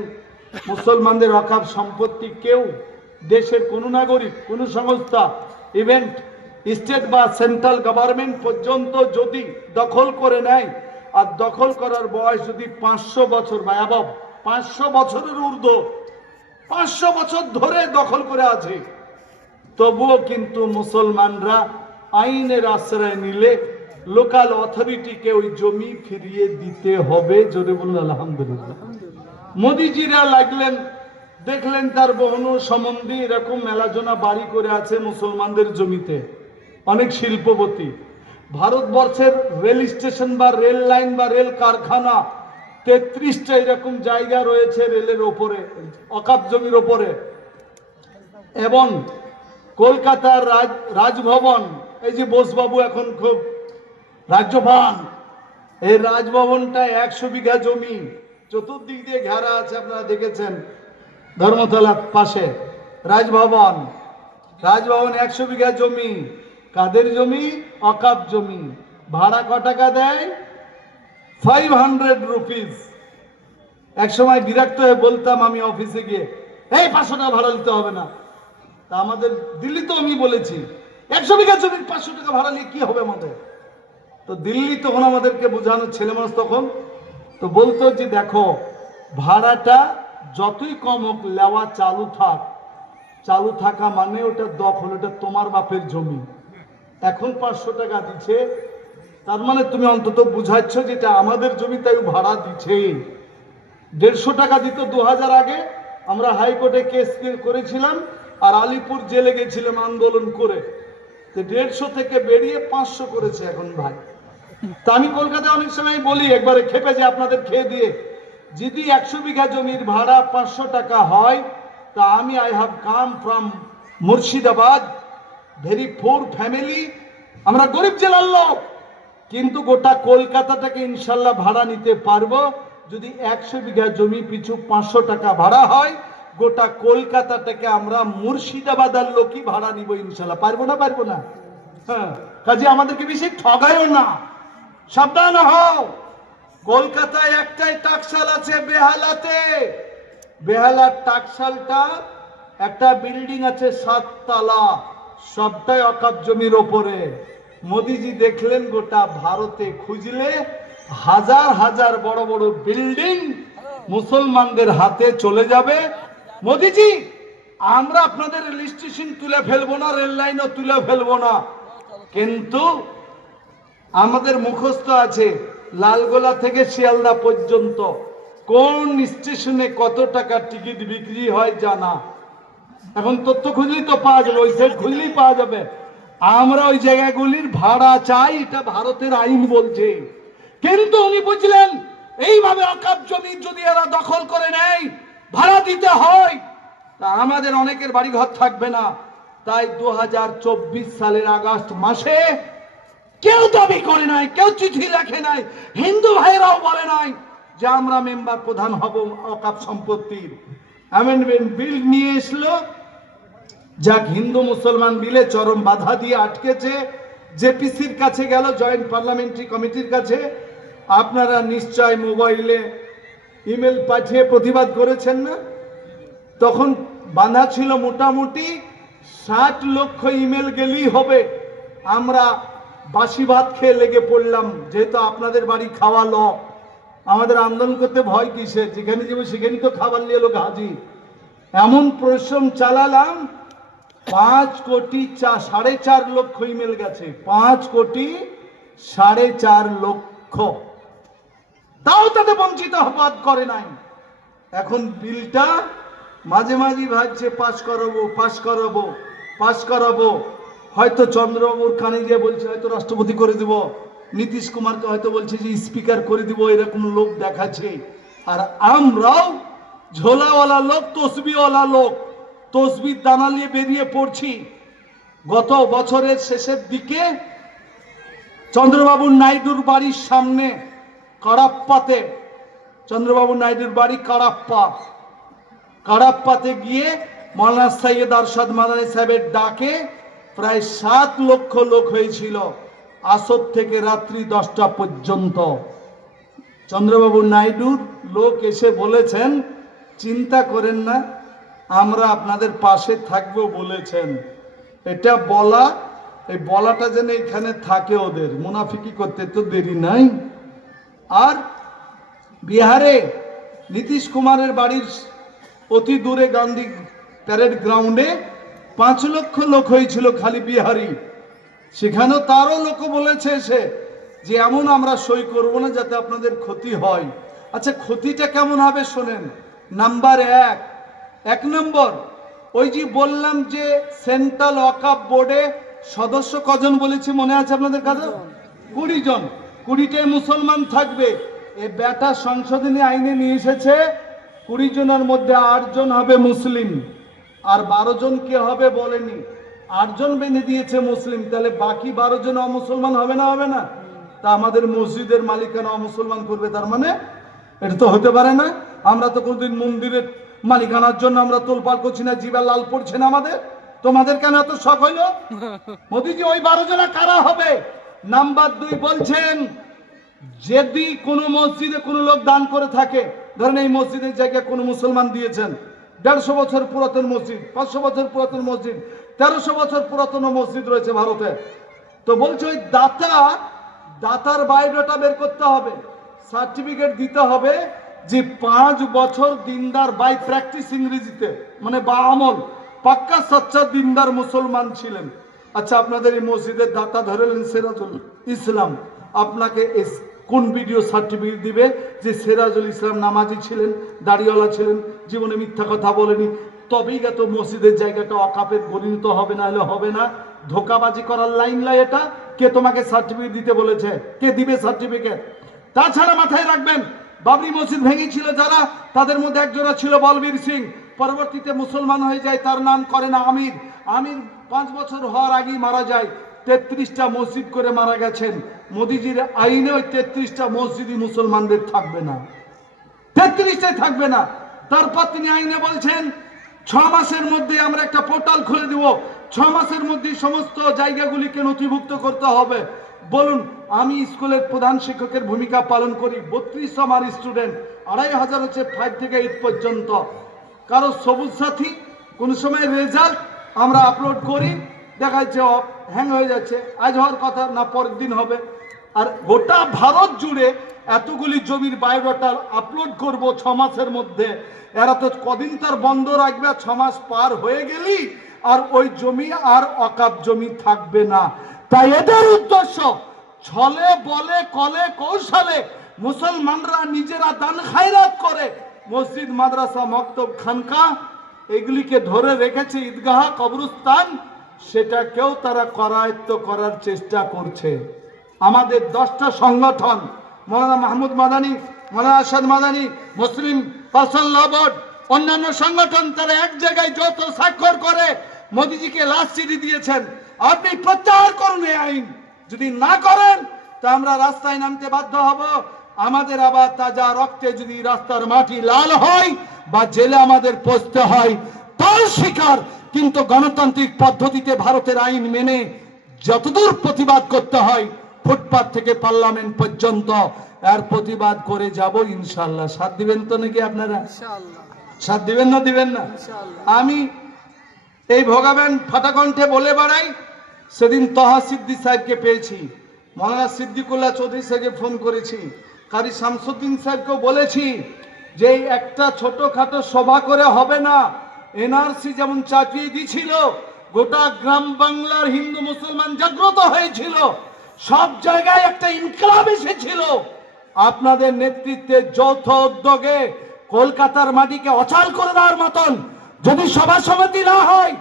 মুসলমানদের ওয়াকাফ সম্পত্তি কেউ, দেশের কোনো নাগরিক, কোনো সংস্থা, ইভেন্ট স্টেট বা সেন্ট্রাল গভর্নমেন্ট পর্যন্ত যদি দখল করে নেয়, আর দখল করার বয়স যদি 500 বছর বা অ্যাবভ, 500 বছরের ঊর্ধ্ব, 500 বছর ধরে দখল করে আছে, তবুও কিন্তু মুসলমানরা আইনের আশ্রয় নিলে লোকাল অথরিটিকে ওই জমি ফিরিয়ে দিতে হবে। জোরে বলুন আলহামদুলিল্লাহ। মোদিজিরা লাগলেন, দেখলেন তার বহনু সম্বন্ধে এরকম মেলাজোনা বাড়ি করে আছে মুসলমানদের জমিতে, অনেক শিল্পপতি। ভারতবর্ষের রেল স্টেশন বা রেল লাইন বা রেল কারখানা 33টা এরকম জায়গা রয়েছে রেলের ওপরে, ওয়াকাফ জমির ওপরে। এবং কলকাতার রাজভবন, এই যে বোসবাবু এখন খুব রাজ্যপাল, এই রাজভবনটা 100 বিঘা জমি, চতুর্দিক দিয়ে ঘেরা আছে, আপনারা দেখেছেন ধর্মতলার পাশে রাজভবন। রাজভবন 100 বিঘা জমি। কাদের জমি? ওয়াকাফ জমি। ভাড়া ক টাকা দেয়? 500 রুপিস। এক সময় বিরক্ত হয়ে বলতাম আমি অফিসে গিয়ে, এই 500 টাকা ভাড়া দিতে হবে না। তা আমাদের দিল্লি তো আমি বলেছি 100 বিঘা জমির 500 টাকা ভাড়া নিয়ে কি হবে আমাদের? তো দিল্লি তখন আমাদেরকে বোঝানো, ছেলে মানুষ তখন তো বলতো যে দেখো, ভাড়াটা যতই কম হোক, লেওয়া চালু থাক, চালু থাকা মানে ওটা দখল, ওটা তোমার বাপের জমি। এখন 500 টাকা দিচ্ছে, তার মানে তুমি অন্তত বুঝাচ্ছ যেটা আমাদের জমি, তাই ভাড়া দিচ্ছে। 150 টাকা দিত 2000 আগে। আমরা হাইকোর্টে কেস করেছিলাম আর আলিপুর জেলে গেছিলাম আন্দোলন করে। তো 150 থেকে বেরিয়ে 500 করেছে এখন ভাই। তা আমি কলকাতায় অনেক সময় বলি, একবারে খেপে যে আপনাদের খেয়ে দিয়ে, যদি 100 বিঘা জমির ভাড়া 500 টাকা হয়, তা আমি I have come from Murshidabad, very poor family, আমরা গরিব জেলার লোক, কিন্তু গোটা কলকাতাটাকে ইনশাল্লাহ ভাড়া নিতে পারবো। যদি 100 বিঘা জমি পিছু 500 টাকা ভাড়া হয়, গোটা কলকাতাটাকে আমরা মুর্শিদাবাদের লোকই ভাড়া নিব ইনশাল্লাহ। পারবো না? পারবো না? হ্যাঁ, কাজে আমাদেরকে বেশি ঠগায়ও না, সাবধান হও। কলকাতায় একটাই টাকশাল আছে, বেহালাতে। বেহালার টাকশালটা একটা বিল্ডিং আছে 7 তলা, সবটাই অকাপ জমির ওপরে। মোদিজি দেখলেন গোটা ভারতে খুঁজলে হাজার হাজার বড় বড় বিল্ডিং মুসলমানদের হাতে চলে যাবে। মোদিজি, আমরা আপনাদের রেল স্টেশন তুলে ফেলবো না, রেল লাইনও তুলে ফেলবো না, কিন্তু আমাদের মুখস্থ আছে লালগোলা থেকে শিয়ালদা পর্যন্ত কোন স্টেশনে কত টাকার টিকিট বিক্রি হয় জানা। এখন তথ্য খুঁজলেই তো পাওয়া যাবে, ওই সাইড খুঁজলেই পাওয়া যাবে। আমরা ওই জায়গাগুলির ভাড়া চাই, এটা ভারতের আইন বলছে। কিন্তু উনি বুঝলেন এইভাবে অকাপ জমি যদি এরা দখল করে নেয়, ভাড়া দিতে হয়, তা আমাদের অনেকের বাড়ি ঘর থাকবে না। তাই 2024 সালের আগস্ট মাসে কেউ দাবি করে নাই, কেউ চিঠি লেখে নাই, হিন্দু ভাইরাও বলে নাই যে আমরা মেম্বার প্রধান হব অকাপ সম্পত্তির। অ্যামেন্ডমেন্ট বিল নিয়ে এসলো, যাক হিন্দু মুসলমান বিলে চরম বাধা দিয়ে আটকেছে। জেপিসির কাছে গেল, জয়েন্ট পার্লামেন্টারি কমিটির কাছে। আপনারা নিশ্চয় মোবাইলে ইমেল পাঠিয়ে প্রতিবাদ করেছেন না? তখন বাঁধা ছিল মোটামুটি 60 লক্ষ ইমেল গেলেই হবে। আমরা বাসি ভাত খেয়ে লেগে পড়লাম, যেহেতু আপনাদের বাড়ি খাওয়া লোক, আমাদের আন্দোলন করতে ভয় কিসে, যেখানে যাবো সেখানে তো খাবার নিয়ে লোক হাজির। এমন পরিশ্রম চালালাম, 5 কোটি 4.5 লক্ষ ইমেল গেছে, 5 কোটি 4.5 লক্ষ, তাও তাতে বঞ্চিত হওয়ার করে নাই। এখন বিলটা মাঝে মাঝে ভাবছে পাস করাবো, পাস করাবো, পাস করাবো। হয়তো চন্দ্রবাবুর কানে গিয়ে বলছে হয়তো রাষ্ট্রপতি করে দিব, নীতিশ কুমারকে হয়তো বলছে যে স্পিকার করে দিব, এরকম লোক দেখাচ্ছে। আর আমরাও ঝোলাওয়ালা লোক, তসবিওয়ালা লোক, তসবির দানা নিয়ে বেরিয়ে পড়ছি। গত বছরের শেষের দিকে চন্দ্রবাবু নাইডুর বাড়ির সামনে কারাপ্পাতে, চন্দ্রবাবু নাইডুর বাড়ি কারাপ্পা, কারাপ্পাতে গিয়ে মৌলানা সৈয়দ আরশাদ মাদানী সাহেবের ডাকে প্রায় 7 লক্ষ লোক হয়েছিল, আসর থেকে রাত্রি 10টা পর্যন্ত। চন্দ্রবাবু নাইডুর লোক এসে বলেছেন চিন্তা করেন না, আমরা আপনাদের পাশে থাকবো বলেছেন। এটা বলা, এই বলাটা যেন এখানে থাকে, ওদের মুনাফিকি করতে তো দেরি নাই। আর বিহারে নীতিশ কুমারের বাড়ির অতি দূরে গান্ধী প্যারেড গ্রাউন্ডে 5 লক্ষ লোক হয়েছিল খালি বিহারি। সেখানেও তারও লোক বলেছে এসে যে এমন আমরা সই করব না যাতে আপনাদের ক্ষতি হয়। আচ্ছা, ক্ষতিটা কেমন হবে শোনেন। নাম্বার 1 নম্বর, ওই যে বললাম যে সেন্ট্রাল ওয়াকফ বোর্ডে সদস্য কজন বলেছি মনে আছে আপনাদের কাছে? 20 জন, 20টাই মুসলমান থাকবে। এ বেটা সংশোধনী আইনে নিয়ে এসেছে 20 জনের মধ্যে 8 জন হবে মুসলিম, আর 12 জন কে হবে বলেনি, 8 জন বেঁধে দিয়েছে মুসলিম। তাহলে বাকি 12 জন অমুসলমান হবে না? হবে না? তা আমাদের মসজিদের মালিকানা অমুসলমান করবে, তার মানে এটা তো হতে পারে না। আমরা তো কোনদিন মন্দিরের মালিকানার জন্য আমরা তোলপাড় করছি না, জিবা লাল পড়ছে না আমাদের। তোমাদের কেন এত শখ হইল? মোদিজি, ওই 12 জনা কারা হবে? নাম্বার 2 বলছেন যদি কোনো মসজিদে কোনো লোক দান করে থাকে, ধরেন এই মসজিদের জায়গায় কোনো মুসলমান দিয়েছেন, 150 বছর পুরাতন মসজিদ, 500 বছর পুরাতন মসজিদ, 1300 বছর পুরাতন মসজিদ রয়েছে ভারতে, তো বলছে ওই দাতার বায়োডাটা বের করতে হবে, সার্টিফিকেট দিতে হবে যে 5 বছর দিনদার বাই প্র্যাকটিস, ইংরেজিতে মানে বা আমল, পাক্কা সচ্চা দিনদার মুসলমান ছিলেন। আচ্ছা, আপনাদের এই মসজিদের দাতা ধরলেন সিরাজুল ইসলাম, আপনাকে কোন ভিডিও সার্টিফিকেট দিবে যে সিরাজুল ইসলাম নামাজি ছিলেন, দাড়িওয়ালা ছিলেন, জীবনে মিথ্যা কথা বলেনি? তবেই তো মসজিদের জায়গাটা ওয়াকফে পরিণত হবে, না হলে হবে না। ধোকাবাজি করার লাইন লাই এটা। কে তোমাকে সার্টিফিকেট দিতে বলেছে? কে দিবে সার্টিফিকেট? তাছাড়া মাথায় রাখবেন, বাবরি মসজিদ ভেঙেছিল যারা, তাদের মধ্যে একজনা ছিল বলবীর সিং, পরবর্তীতে মুসলমান হয়ে যায়, তার নাম করেন আমির। আমির 5 বছর হওয়ার আগেই মারা যায়, 33টা মসজিদ করে মারা গেছেন। মোদিজির আইনে ওই 33টা মসজিদই মুসলমানদের থাকবে না, 33টাই থাকবে না। তারপর তিনি আইনে বলছেন 6 মাসের মধ্যে আমরা একটা পোর্টাল খুলে দিব, 6 মাসের মধ্যে সমস্ত জায়গাগুলিকে নথিভুক্ত করতে হবে। বলুন, আমি স্কুলের প্রধান শিক্ষকের ভূমিকা পালন করি, 3200 আমার স্টুডেন্ট, 2500 হচ্ছে 5 থেকে 8 পর্যন্ত। কারো সবুজ সাথী কোন সময় রেজাল্ট আমরা আপলোড করি, দেখা যাচ্ছে হ্যাং হয়ে যাচ্ছে, আজ হওয়ার কথা না পরের দিন হবে। আর গোটা ভারত জুড়ে এতগুলি জমির বায়োডাটা আপলোড করব 6 মাসের মধ্যে, এরা তো কদিন তার বন্ধ রাখবে, 6 মাস পার হয়ে গেলি আর ওই জমি আর অকাপ জমি থাকবে না। তাই এদের উদ্দেশ্য ছলে বলে কলে কৌশলে মুসলমানরা নিজেরা দান খায়রাত করে মসজিদ, মাদ্রাসা, মক্তব, খানকা এগুলিকে ধরে রেখেছে, ঈদগাহ, কবরস্থান, সেটাকেও তারা করায়ত্ত করার চেষ্টা করছে। আমাদের 10টা সংগঠন, মৌলানা মাহমুদ মাদানী, মৌলানা আরশাদ মাদানী, মুসলিম পার্সোনাল ল বোর্ড, অন্যান্য সংগঠন, তারা এক জায়গায় যৌথ স্বাক্ষর করে মোদিজিকে লাস্ট চিঠি দিয়েছেন, আপনি প্রত্যাহার করুন এই আইন। যদি না করেন তা আমরা রাস্তায় নামতে বাধ্য হব। আমাদের আবার তাজা রক্তে যদি রাস্তার মাটি লাল হয় বা জেলে আমাদের পৌঁছতে হয় তার শিকার, কিন্তু গণতান্ত্রিক পদ্ধতিতে ভারতের আইন মেনে যতদূর প্রতিবাদ করতে হয় ফুটপাত থেকে পার্লামেন্ট পর্যন্ত এর প্রতিবাদ করে যাব ইনশাআল্লাহ। সাথ দিবেন তো নাকি আপনারা? সাথ দিবেন না দিবেন না? আমি এই ভোগাবেন ফাটাকণ্ঠে বলে বেড়াই। সেদিন তহা সিদ্দি সাহেবকে পেয়েছি, মৌলানা সিদ্দিকুল্লাহ চৌধুরী সাহেবকে ফোন করেছি, কারি শামসুদ্দিন সাহেবকেও বলেছি যে একটা ছোটখাটো সভা করে হবে না। এনআরসি যেমন চাপিয়ে দিয়েছিল, গোটা গ্রাম বাংলার হিন্দু মুসলমান জাগ্রত হয়েছিল, সব জায়গায় একটা ইনকলাব এসেছিল। আপনাদের নেতৃত্বে যৌথ উদ্যোগে কলকাতার মাটিকে অচল করে দেওয়ার মতন যদি সভা সমিতি না হয়,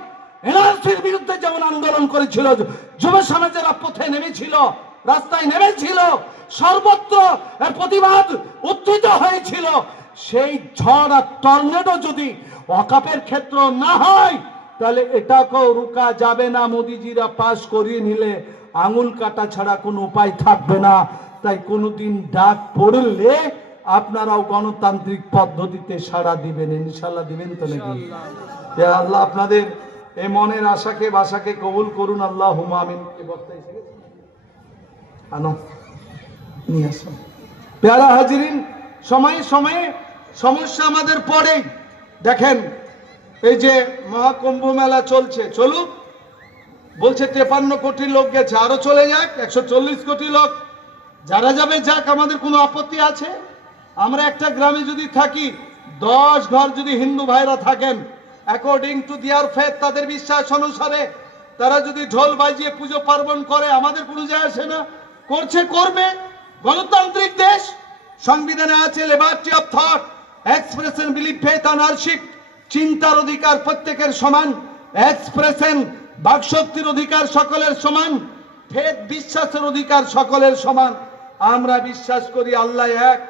এনআরসির বিরুদ্ধে যেমন আন্দোলন করেছিল, যুব সমাজেরা পথে নেমেছিল, রাস্তায় নেমেছিল, সর্বত্র এর প্রতিবাদ উত্থিত হয়েছিল, সেই ঝড় আর টর্নেডো যদি ওয়াকাফের ক্ষেত্র না হয় তাহলে এটাকেও রুকা যাবে না। মোদিজিরা পাশ করিয়ে নিলে আঙুল কাটা ছাড়া কোনো উপায় থাকবে না। তাই কোনোদিন ডাক পড়লে আপনারাও গণতান্ত্রিক পদ্ধতিতে সাড়া দিবেন, ইনশাআল্লাহ দিবেন তো নাকি? আল্লাহ আপনাদের এই মনের আশাকে বাসাকে কবুল করুন, আল্লাহুম্মা আমিন। আনো নিয়ে আসুন। প্যারা হাজিরিন, সময়ে সময়ে সমস্যা আমাদের পড়ে। দেখেন, এই যে মহাকুম্ভ মেলা চলছে, চলুক, বলছে 53 কোটি লোক গেছে, আরো চলে যাক, 140 কোটি লোক, যারা যাবে যাক, আমাদের কোনো আপত্তি আছে? আমরা একটা গ্রামে যদি থাকি, 10 ঘর যদি হিন্দু ভাইরা থাকেন, অ্যাকর্ডিং টু দেয়ার ফেথ, তাদের বিশ্বাস অনুসারে তারা যদি ঢোল বাজিয়ে পুজো পার্বণ করে, আমাদের কোনো যায় আসে না, করছে করবে। গণতান্ত্রিক দেশ, সংবিধানে আছে liberty of thought, expression, believe, faith and warship, চিন্তার অধিকার প্রত্যেকের সমান, এক্সপ্রেশন, বাকশক্তির অধিকার সকলের সমান, ফেথ, বিশ্বাসের অধিকার সকলের সমান। আমরা বিশ্বাস করি আল্লাহ এক।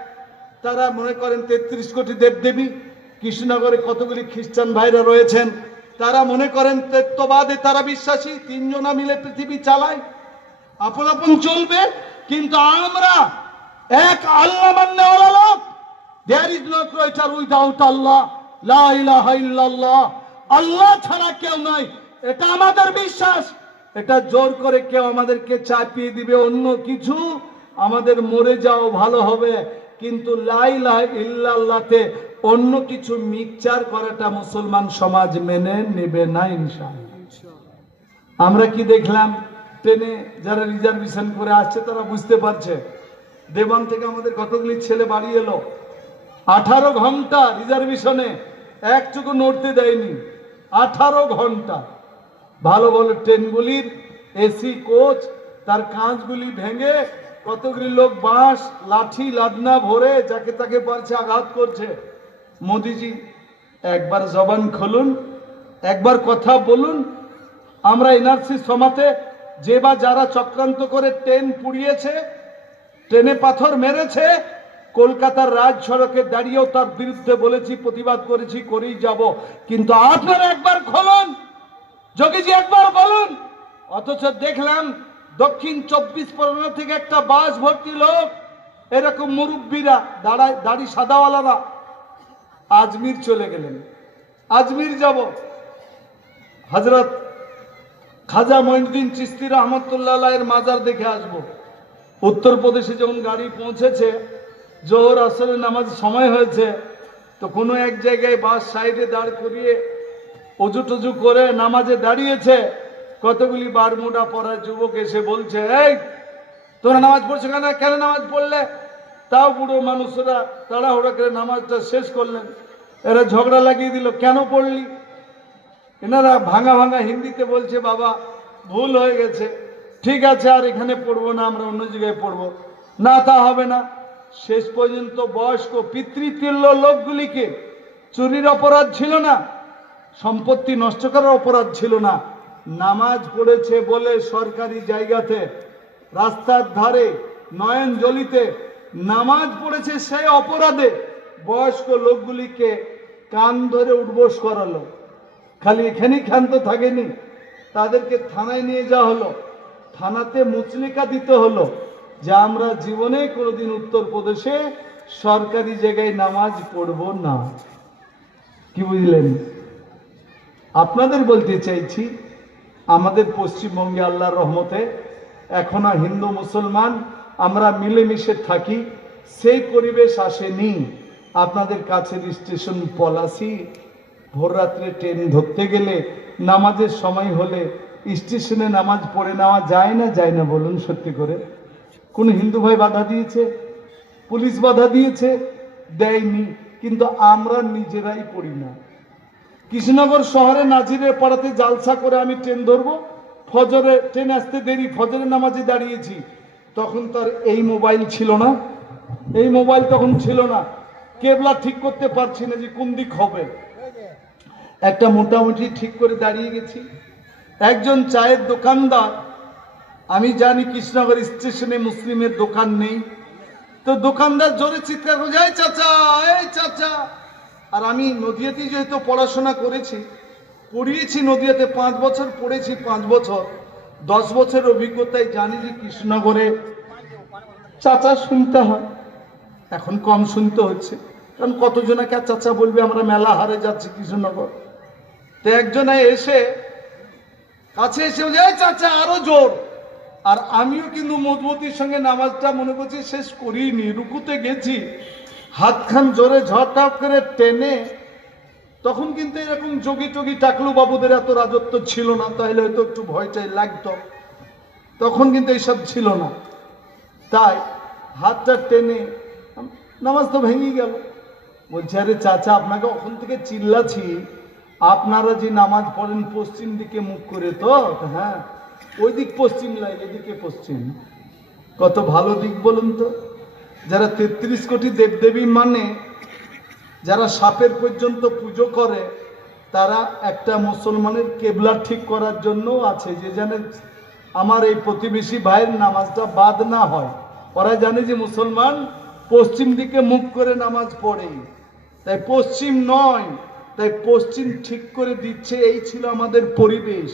তারা মনে করেন 33 কোটি দেবদেবী। কৃষ্ণনগরে কতগুলি খ্রিস্টান ভাইরা রয়েছেন, তারা মনে করেন তত্ত্ববাদে তারা বিশ্বাসী, 3 জনা মিলে পৃথিবী চালায়, আপন আপন চলবে। কিন্তু আমরা এক আল্লাহ মান্যওয়ালা লোক। There is no creator without Allah, লা ইলাহা ইল্লাল্লাহ, আল্লাহ ছাড়া কেউ নাই, এটা আমাদের বিশ্বাস। এটা জোর করে কেউ আমাদেরকে চাপিয়ে দিবে অন্য কিছু, আমাদের মরে যাও ভালো হবে, কিন্তু লা ইলাহা ইল্লাল্লাহতে অন্য কিছু মিক্সচার করাটা মুসলমান সমাজ মেনে নেবে না ইনশাআল্লাহ। আমরা কি দেখলাম, ট্রেনে যারা রিজার্ভেশন করে আসছে তারা বুঝতে পারছে। দেবান থেকে আমাদের কতগুলি ছেলে বাড়ি এলো, 18 ঘন্টা রিজার্ভেশনে, একটুকু নড়তে দেয়নি, 18 ঘন্টা। ভালো ভালো ট্রেনগুলির এসি কোচ, তার কাঁচগুলি ভেঙে কতগুলি লোক বাঁশ লাঠি লাদনা ভরে যাকে তাকে পারছে আঘাত করছে। মোদিজি একবার জবান খুলুন, একবার কথা বলুন, আমরা এনআরসি সমাতে যে বা যারা চক্রান্ত করে ট্রেন পুড়িয়েছে, ট্রেনে পাথর মেরেছে, কলকাতার রাজ সড়কে দাঁড়িয়েও তার বিরুদ্ধে বলেছি, প্রতিবাদ করেছি, করেই যাব। কিন্তু আপনারা একবার খোলুন, যোগীজি একবার বলুন। অথচ দেখলাম দক্ষিণ 24 পরগনা থেকে একটা বাস ভর্তি লোক, এরকম মুরব্বীরা দাড়ি সাদাওয়ালারা আজমির চলে গেলেন। আজমির যাব, হযরত খাজা মঈনুদ্দিন চিশতি রহমতুল্লাহ আলাইহির মাজার দেখে আসব। উত্তরপ্রদেশে যখন গাড়ি পৌঁছেছে, জোহর আসরের নামাজ সময় হয়েছে, তো কোনো এক জায়গায় বাস সাইডে দাঁড় করিয়ে অজু টজু করে নামাজে দাঁড়িয়েছে। কতগুলি বারমুডা পরা যুবক এসে বলছে, এই তোমরা নামাজ পড়ছো কেন, কেন নামাজ পড়লে? তাও বুড়ো মানুষরা তাড়াহুড়ো করে নামাজটা শেষ করলেন। এরা ঝগড়া লাগিয়ে দিল, কেন পড়লি? এনারা ভাঙা ভাঙা হিন্দিতে বলছে, বাবা ভুল হয়ে গেছে, ঠিক আছে আর এখানে পড়বো না, আমরা অন্য জায়গায় পড়বো। না, তা হবে না। শেষ পর্যন্ত বয়স্ক পিতৃতুল্য লোকগুলিকে, চুরির অপরাধ ছিল না, সম্পত্তি নষ্ট করার অপরাধ ছিল না, নামাজ পড়েছে বলে সরকারি জায়গাতে, রাস্তার ধারে, নয়ন জলিতে নামাজ পড়েছে, সেই অপরাধে বয়স্ক লোকগুলিকে কান ধরে উঠবোস করালো। খালি এখানেই ক্ষান্ত থাকেনি, তাদেরকে থানায় নিয়ে যাওয়া হলো। থানাতে মুচলিকা দিতে হলো যে আমরা জীবনে কোনোদিন উত্তরপ্রদেশে সরকারি জায়গায় নামাজ পড়ব না। কি বুঝলেন? আপনাদের বলতে চাইছি, আমাদের পশ্চিমবঙ্গে আল্লাহর রহমতে এখনো হিন্দু মুসলমান আমরা মিলেমিশে থাকি, সেই পরিবেশ আসেনি। আপনাদের কাছের স্টেশন পলাশি, ভোররাত্রে ট্রেন ধরতে গেলে, নামাজের সময় হলে স্টেশনে নামাজ পড়ে নেওয়া যায় না, যায় না বলুন সত্যি করে? কোন হিন্দু ভাই বাধা দিয়েছে? পুলিশ বাধা দিয়েছে? দেয়নি। কিন্তু আমরা নিজেরাই পড়ি না। কৃষ্ণনগর শহরে নাজিরের পাড়াতে জালসা করে আমি ট্রেন ধরবো, ফজরে ট্রেন আসতে দেরি, ফজরের নামাজে দাঁড়িয়েছি। তখন তার এই মোবাইল ছিল না, এই মোবাইল তখন ছিল না, কেবলা ঠিক করতে পারছি না যে কোন দিক হবে। একটা মোটামুটি ঠিক করে দাঁড়িয়ে গেছি। একজন চায়ের দোকানদার, আমি জানি কৃষ্ণনগর স্টেশনে মুসলিমের দোকান নেই, তো দোকানদার জোরে চিৎকার করে, এই চাচা, এই চাচা। আর আমি নদিয়াতে যেহেতু পড়াশোনা করেছি, পড়িয়েছি নদিয়াতে 5 বছর পড়েছি, 5 বছর 10 বছরের অভিজ্ঞতায় জানি যে কৃষ্ণনগরে চাচা শুনতে হয়। এখন কম শুনতে হচ্ছে, কারণ কতজনাকে চাচা বলবে, আমরা মেলা হারে যাচ্ছি কৃষ্ণনগর। তো একজনে এসে কাছে এসে বলছে, এই চাচা, আরো জোর। আর আমিও কিন্তু মজবুতির সঙ্গে নামাজটা মনে করছি শেষ করিনি, রুকুতে গেছি, হাতখান জোরে ঝটাপ করে টেনে। তখন কিন্তু এরকম যোগী টোগী টাকলু বাবুদের এত রাজত্ব ছিল না, তাহলে হয়তো একটু ভয়টাই লাগতো। তখন কিন্তু এইসব ছিল না, তাই হাতটা টেনে, নামাজ তো ভেঙে গেল। বলছে, আরে চাচা, আপনাকে ওখান থেকে চিল্লাছি, আপনারা যে নামাজ পড়েন পশ্চিম দিকে মুখ করে, তো হ্যাঁ, ওই দিক পশ্চিম লাগে, এদিকে পশ্চিম। কত ভালো দিক বলুন তো। যারা 33 কোটি দেবদেবী মানে, যারা সাপের পর্যন্ত পুজো করে, তারা একটা মুসলমানের কেবলা ঠিক করার জন্য আছে, যে জানে আমার এই প্রতিবেশী ভাইয়ের নামাজটা বাদ না হয়। ওরা জানে যে মুসলমান পশ্চিম দিকে মুখ করে নামাজ পড়ে, তাই পশ্চিম নয়, তাই পশ্চিম ঠিক করে দিচ্ছে। এই ছিল আমাদের পরিবেশ,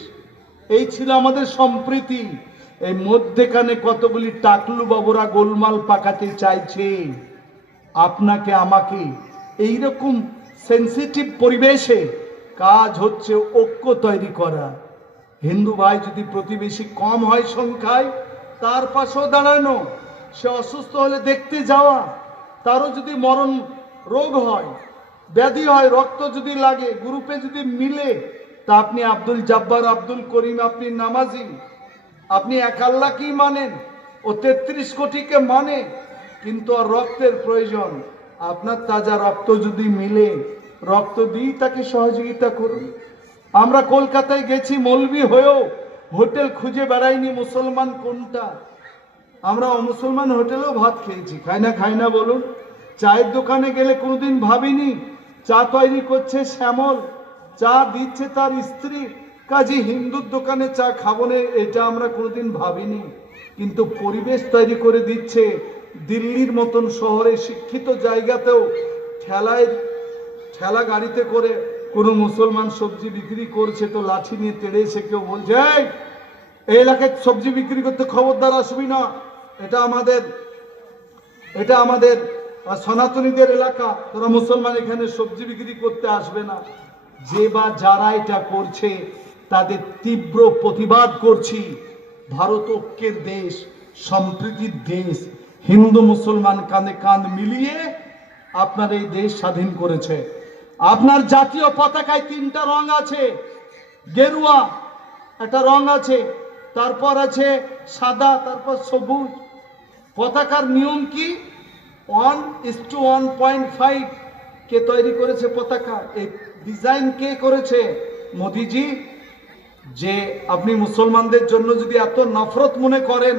এই ছিল আমাদের সম্প্রীতি। এই মধ্যেখানে কতগুলি টাকলু বাবুরা গোলমাল পাকাতে চাইছে আপনাকে আমাকে। এইরকম সেন্সিটিভ পরিবেশে কাজ হচ্ছে ঐক্য তৈরি করা। হিন্দু ভাই যদি প্রতিবেশী কম হয় সংখ্যায়, তার পাশেও দাঁড়ানো, সে অসুস্থ হলে দেখতে যাওয়া, তারও যদি মরণ রোগ হয়, ব্যাধি হয়, রক্ত যদি লাগে, গ্রুপে যদি মিলে, তা আপনি আব্দুল জব্বার, আব্দুল করিম, আপনি নামাজি, আপনি এক আল্লাহকেই মানেন, ও 33 কোটিকে মানে, কিন্তু আর রক্তের প্রয়োজন। আপনার তাজা রক্ত যদি মিলে, রক্ত দিয়ে তাকে সহযোগিতা করুন। আমরা কলকাতায় গেছি মৌলবি হয়েও হোটেল খুঁজে বেড়াইনি মুসলমান কোনটা। আমরা অমুসলমান হোটেলেও ভাত খেয়েছি, খাই না বলুন? চায়ের দোকানে গেলে কোনোদিন ভাবিনি চা তৈরি করছে শ্যামল, চা দিচ্ছে তার স্ত্রী, কাজী হিন্দুর দোকানে চা খাবো না এটা আমরা কোনোদিন ভাবিনি, কিন্তু পরিবেশ তৈরি করে দিচ্ছে। দিল্লির মতন শহরে শিক্ষিত জায়গাতেও ঠেলা গাড়িতে করে কোনো মুসলমান সবজি বিক্রি করছে তো লাঠি নিয়ে তেড়ে এসে কেউ বলছে এই এলাকায় সবজি বিক্রি করতে খবরদার আসবি না, এটা আমাদের সনাতনীদের এলাকা, তোরা মুসলমান এখানে সবজি বিক্রি করতে আসবে না। যে বা যারা এটা করছে তাদের তীব্র প্রতিবাদ করছি। ভারত ঐক্যের দেশ, সম্প্রীতির দেশ, হিন্দু মুসলমান কাঁধে কাঁধ মিলিয়ে আপনার এই দেশ স্বাধীন করেছে। আপনার জাতীয় পতাকায় 3টা রং আছে, গেরুয়া একটা রং আছে, তারপর আছে সাদা, তারপর সবুজ। পতাকার নিয়ম কি? 1:1.5 কে তৈরি করেছে পতাকা? এই ডিজাইন কে করেছে? মোদিজি। যে আপনি মুসলমানদের জন্য যদি এত নফরত মনে করেন,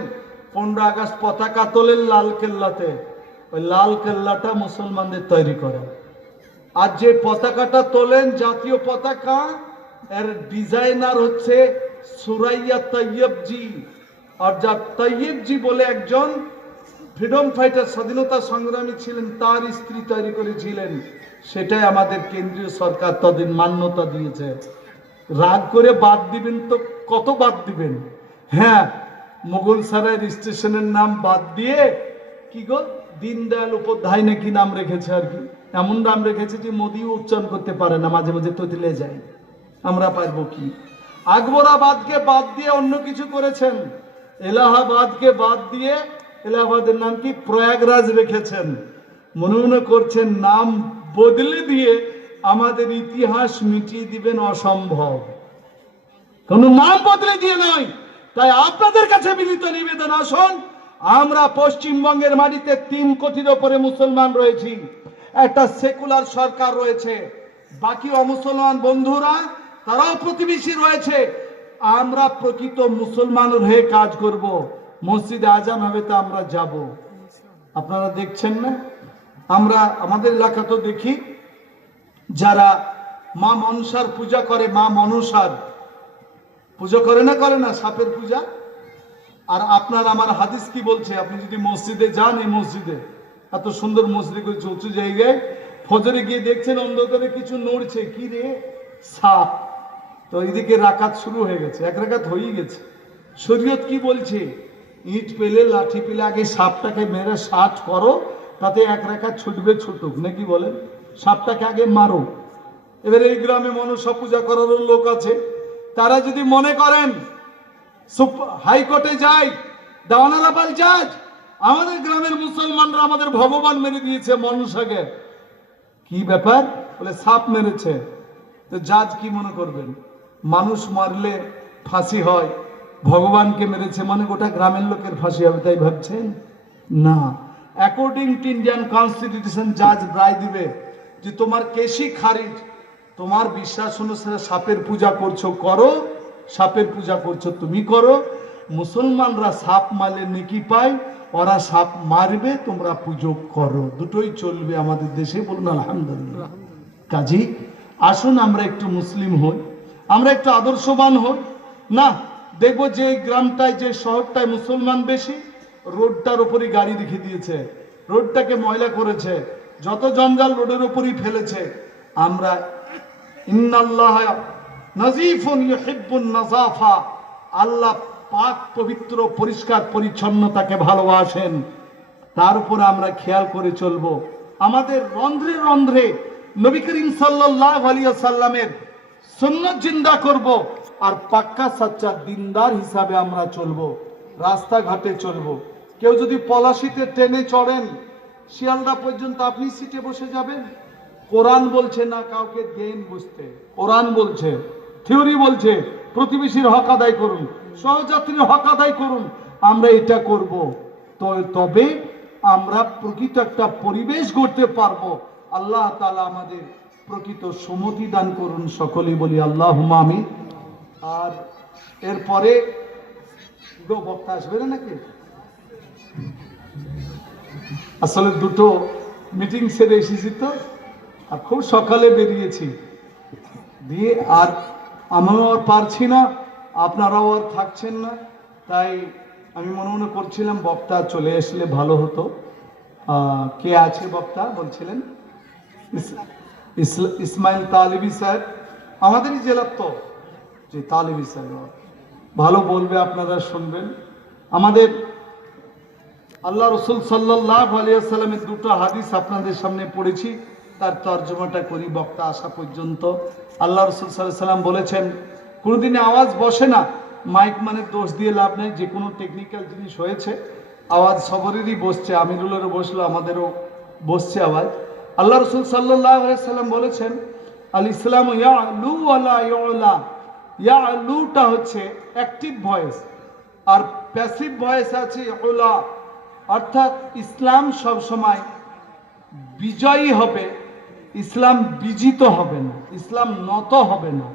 15 আগস্ট পতাকা তোলেন লাল কেল্লাতে, ওই লাল কেল্লাটা মুসলমানদের তৈরি করা। আর যে পতাকাটা তোলেন জাতীয় পতাকা, এর ডিজাইনার হচ্ছে সুরাইয়া তৈয়বজি। আর যা তৈয়বজি বলে একজন ফ্রিডম ফাইটার, স্বাধীনতা সংগ্রামী ছিলেন, তার স্ত্রী তৈরি করেছিলেন। সেটাই আমাদের কেন্দ্রীয় সরকার ততদিন মান্যতা দিয়েছে। রাগ করে বাদ দিবেন তো কত বাদ দিবেন? হ্যাঁ, মোগল সারাইয়ের স্টেশনের নাম বাদ দিয়ে কি গো দীনদয়াল উপাধ্যায় নাকি নাম রেখেছে, আর কি এমন নাম রেখেছে যে মোদিও উচ্চারণ করতে পারে না, মাঝে মাঝে তোতলে যায়। আমরা পারবো কি? আকবরাবাদকে বাদ দিয়ে অন্য কিছু করেছেন, এলাহাবাদকে বাদ দিয়ে এলাহাবাদের নাম কি প্রয়াগরাজ রেখেছেন। মনে মনে করছেন নাম বদলে দিয়ে আমাদের ইতিহাস মিটিয়ে দিবেন, অসম্ভব। কোন নাম বদলে দিয়ে নয়। তাই আপনাদের কাছে বিনীত নিবেদন, আসুন, আমরা পশ্চিমবঙ্গের মাটিতে 3 কোটির ওপরে মুসলমান রয়েছি, একটা সেকুলার সরকার রয়েছে, বাকি অমুসলমান বন্ধুরা তারাও প্রতিবেশী রয়েছে। আমরা প্রকৃত মুসলমানের হয়ে কাজ করব। মসজিদে আজান হবে তো আমরা যাব। আপনারা দেখছেন না? আমরা আমাদের এলাকা তো দেখি যারা মা মনসার পূজা করে, মা মনসার পূজা করে না সাপের পূজা। আর আপনার আমার হাদিস কি বলছে? আপনি যদি মসজিদে যান, এই মসজিদে এত সুন্দর মসজিদ করেছে উঁচু জায়গায়, ফজরে গিয়ে দেখছেন অন্ধকারে কিছু নড়ছে, কি রে? সাপ। তো এদিকে রাকাত শুরু হয়ে গেছে, 1 রাকাত হয়ে গেছে। শরীয়ত কি বলছে? ইট পেলে লাঠি পেলে আগে সাপটাকে মেরে 60 করো, তাতে 1 রাকাত ছুটবে, ছুটুক, নাকি বলেন? সাপটাকে আগে মারো। এবার এই গ্রামে মনসা পূজা করার লোক আছে, তারা যদি মনে করেন হাইকোর্টে যাই, দাওয়ানারাবাল জাজ, আমাদের গ্রামের মুসলমানরা আমাদের ভগবান মেরে দিয়েছে মনসাকে, কি ব্যাপার? বলে সাপ মেরেছে। তো জাজ কি মনে করবেন? মানুষ মারলে ফাঁসি হয়, ভগবানকে মেরেছে মানে গোটা গ্রামের লোকের ফাঁসি হবে, তাই ভাবছেন? না, অ্যাকর্ডিং টু ইন্ডিয়ান কনস্টিটিউশন জাজ রায় দিবে যে তোমার কেসই খারিজ, তোমার বিশ্বাস অনুসারে সাপের পূজা করছো করো, সাপের পূজা করছো তুমি করো। মুসলমানরা সাপ মারলে নেকি পায়, ওরা সাপ মারবে, তোমরা পুজো করো, দুটোই চলবে আমাদের দেশে। বলুন আলহামদুলিল্লাহ। কাজী আসুন আমরা একটু মুসলিম হই, আমরা একটু আদর্শবান হই। না, দেখবো যে গ্রামটায়, যে শহরটায় মুসলমান বেশি, রোডটার উপরই গাড়ি রেখে দিয়েছে, রোডটাকে ময়লা করেছে, যত জঞ্জাল রোডের উপরই ফেলেছে। আমরা ইন্নাল্লাহ নাযীফুন ইউহিব্বুন নাযাফা, আল্লাহ পাক পবিত্র পরিষ্কার পরিচ্ছন্নতাকে ভালোবাসেন। তার উপর আমরা খেয়াল করে চলবো। আমাদের রন্ধ্রে রন্ধ্রে নবী করিম সাল্লাল্লাহু আলাইহি ওয়াসাল্লামের সুন্নাত জিন্দা করব, আর পাক্কা সাচ্চা দিনদার হিসাবে আমরা চলবো, রাস্তাঘাটে চলবো। কেউ যদি পলাশিতে ট্রেনে চড়েন, শিয়ালদা পর্যন্ত আপনি সিটে বসে যাবেন? কোরআন বলছে না কাউকে দেন বসতে, কোরআন বলছে, থিওরি বলছে প্রতিবেশীর হক আদায় করুন, সহযাত্রীর হক আদায় করুন। আমরা এটা করব, তো তবে আমরা প্রকৃত একটা পরিবেশ গড়তে পারবো। আল্লাহ তাআলা আমাদের প্রকৃত সুমতি দান করুন, সকলেই বলি আল্লাহুম্মা আমিন। আর এরপরে বক্তা আসবে না নাকি? আসলে দুটো মিটিং সেরে এসেছি তো, আর খুব সকালে বেরিয়েছি দিয়ে, আর আমিও আর পারছি না, আপনারাও আর থাকছেন না, তাই আমি মনে মনে করছিলাম বক্তা চলে আসলে ভালো হতো। কে আছে বক্তা বলছিলেন? ইসমাইল তালিবি স্যার, আমাদেরই জেলার তো, যে তালিবি স্যার ভালো বলবে, আপনারা শুনবেন। আমাদের আল্লাহ রসুল সাল্লাল্লাহু আলাইহি ওয়াসাল্লামের দুটো হাদিস আপনাদের সামনে পড়েছি, তার তর্জমাটা করি বক্তা আসা পর্যন্ত। আল্লাহ রসুল সাল্লাল্লাহু আলাইহি ওয়াসাল্লাম বলেছেন, কোনোদিনে আওয়াজ বসে না, মাইক মানে দোষ দিয়ে লাভ নেই, যে কোনো টেকনিক্যাল জিনিস হয়েছে, আওয়াজ সবরেরই বসছে, আমিরুলেরও বসলো, আমাদেরও বসছে আওয়াজ। আল্লাহ রসুল সাল্লাল্লাহু আলাইহি ওয়াসাল্লাম বলেছেন, আল ইসলাম ইয়ালু ওয়ালা ইউলা। ইয়ালুটা হচ্ছে অ্যাক্টিভ ভয়েস, আর প্যাসিভ ভয়েস আছে উলা, অর্থাৎ ইসলাম সব সময় বিজয়ী হবে, ইসলাম বিজিত হবে না, ইসলাম নত হবে না,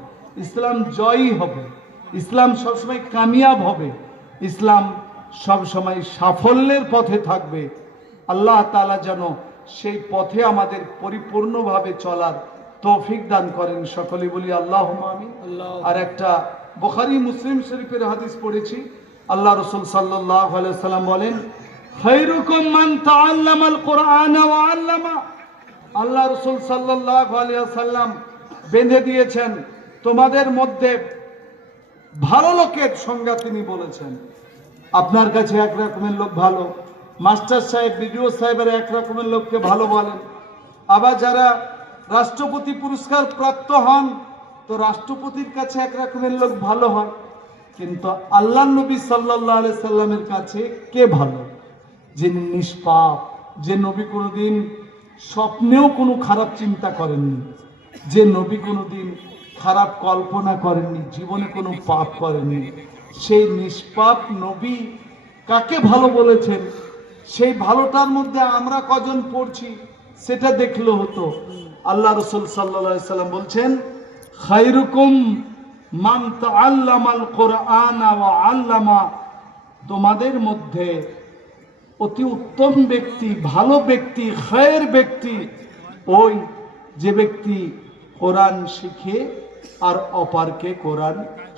ইসলাম জয়ী হবে, ইসলাম সবসময় কামিয়াব হবে, ইসলাম সবসময় সাফল্যের পথে থাকবে। আল্লাহ তাআলা যেন সেই পথে আমাদের পরিপূর্ণভাবে চলার তৌফিক দান করেন, সকলে বলি আল্লাহুম্মা আমিন। আর একটা বুখারী মুসলিম শরীফের হাদিস পড়েছি, আল্লাহ রাসূল সাল্লাল্লাহু আলাইহি ওয়াসাল্লাম বলেন, খায়রুকুম মান তাআল্লামাল কুরআন ওয়া আল্লামা। আল্লাহ রাসূল সাল্লাল্লাহু আলাইহি ওয়াসাল্লাম বেঁধে দিয়েছেন, তোমাদের মধ্যে ভালো লোকের সংজ্ঞা তিনি বলেছেন। আপনার কাছে এক রকমের লোক ভালো, মাস্টার সাহেব বিডিও সাহেবের এক রকমের লোককে ভালো বলেন, আবার যারা রাষ্ট্রপতি পুরস্কার প্রাপ্ত হন, তো রাষ্ট্রপতির কাছে এক রকমের লোক ভালো হয়, কিন্তু আল্লাহ নবী সাল্লাল্লাহু আলাইহি সাল্লামের কাছে কে ভালো? যিনি নিষ্পাপ, যে নবী কোনোদিন স্বপ্নেও কোনো খারাপ চিন্তা করেননি, যে নবী কোনোদিন খারাপ কল্পনা করেননি, জীবনে কোনো পাপ করেননি, সেই নিষ্পাপ নবী কাকে ভালো বলেছেন, সেই ভালোটার মধ্যে আমরা কজন পড়ছি সেটা দেখলে হতো। আল্লাহ রাসূল সাল্লাল্লাহু আলাইহি সাল্লাম বলছেন, খায়রুকুম মান তাআল্লামাল কুরআন ওয়া আল্লামা। তোমাদের মধ্যে অতি উত্তম ব্যক্তি, ভালো ব্যক্তি, খায়ের ব্যক্তি ওই যে ব্যক্তি কোরআন শিখে আর অপরকে কোরআন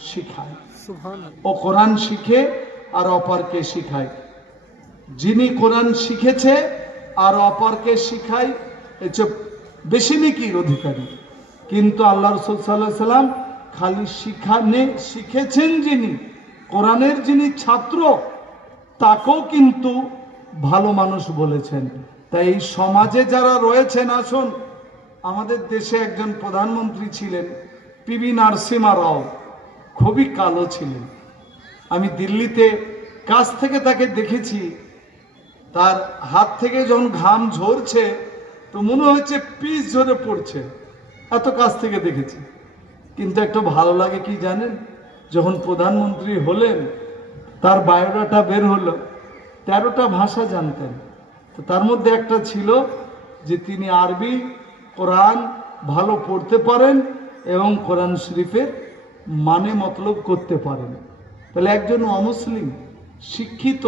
শিখায়। ও কোরআন শিখে আর অপরকে শিখায়। যিনি কোরআন শিখেছে আর অপরকে শিখায়, এটা বেশি নেকির অধিকারী। কিন্তু আল্লাহ রাসূল সাল্লাল্লাহু আলাইহি সাল্লাম খালি শিখেছেন যিনি, কোরআনের যিনি ছাত্র, তাকেও কিন্তু ভালো মানুষ বলেছেন। তাই এই সমাজে যারা রয়েছেন, আসুন, আমাদের দেশে একজন প্রধানমন্ত্রী ছিলেন পিভি নরসিমহা রাও, খুবই কালো ছিলেন। আমি দিল্লিতে কাছ থেকে তাকে দেখেছি, তার হাত থেকে যখন ঘাম ঝরছে তো মনে হচ্ছে পিস ঝরে পড়ছে, এত কাছ থেকে দেখেছি। কিন্তু একটা ভালো লাগে কি জানেন, যখন প্রধানমন্ত্রী হলেন তার বায়োডাটা বের হলো, 13টা ভাষা জানতেন। তো তার মধ্যে একটা ছিল যে তিনি আরবি কোরআন ভালো পড়তে পারেন এবং কোরআন শরীফের মানে মতলব করতে পারেন। তাহলে একজন অমুসলিম শিক্ষিত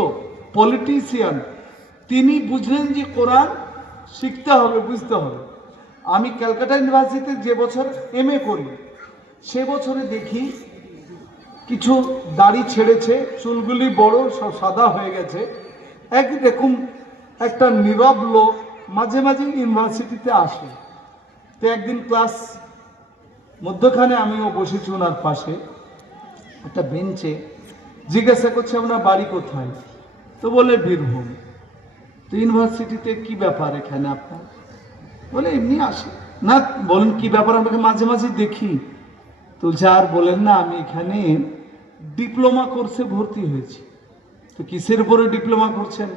পলিটিশিয়ান, তিনি বুঝলেন যে কোরআন শিখতে হবে, বুঝতে হবে। আমি ক্যালকাটা ইউনিভার্সিটিতে যে বছর MA করি, সে বছরে দেখি কিছু দাড়ি ছেড়েছে, চুলগুলি বড়, সব সাদা হয়ে গেছে, একরকম একটা নীরব লোক মাঝে মাঝে ইউনিভার্সিটিতে আসে। তো একদিন ক্লাস মধ্যখানে আমিও বসেছি ওনার পাশে একটা বেঞ্চে, জিজ্ঞাসা করছে আপনার বাড়ি কোথায়? তো বলে বীরভূম। তো ইউনিভার্সিটিতে কি ব্যাপার এখানে আপনার? বলে এমনি আসে। না, বলেন কি ব্যাপার? আমাকে মাঝে মাঝে দেখি। তো আর বলেন না, আমি এখানে ডিপ্লোমা কোর্সে ভর্তি হয়েছি। তো কিসের উপরে ডিপ্লোমা করছেন?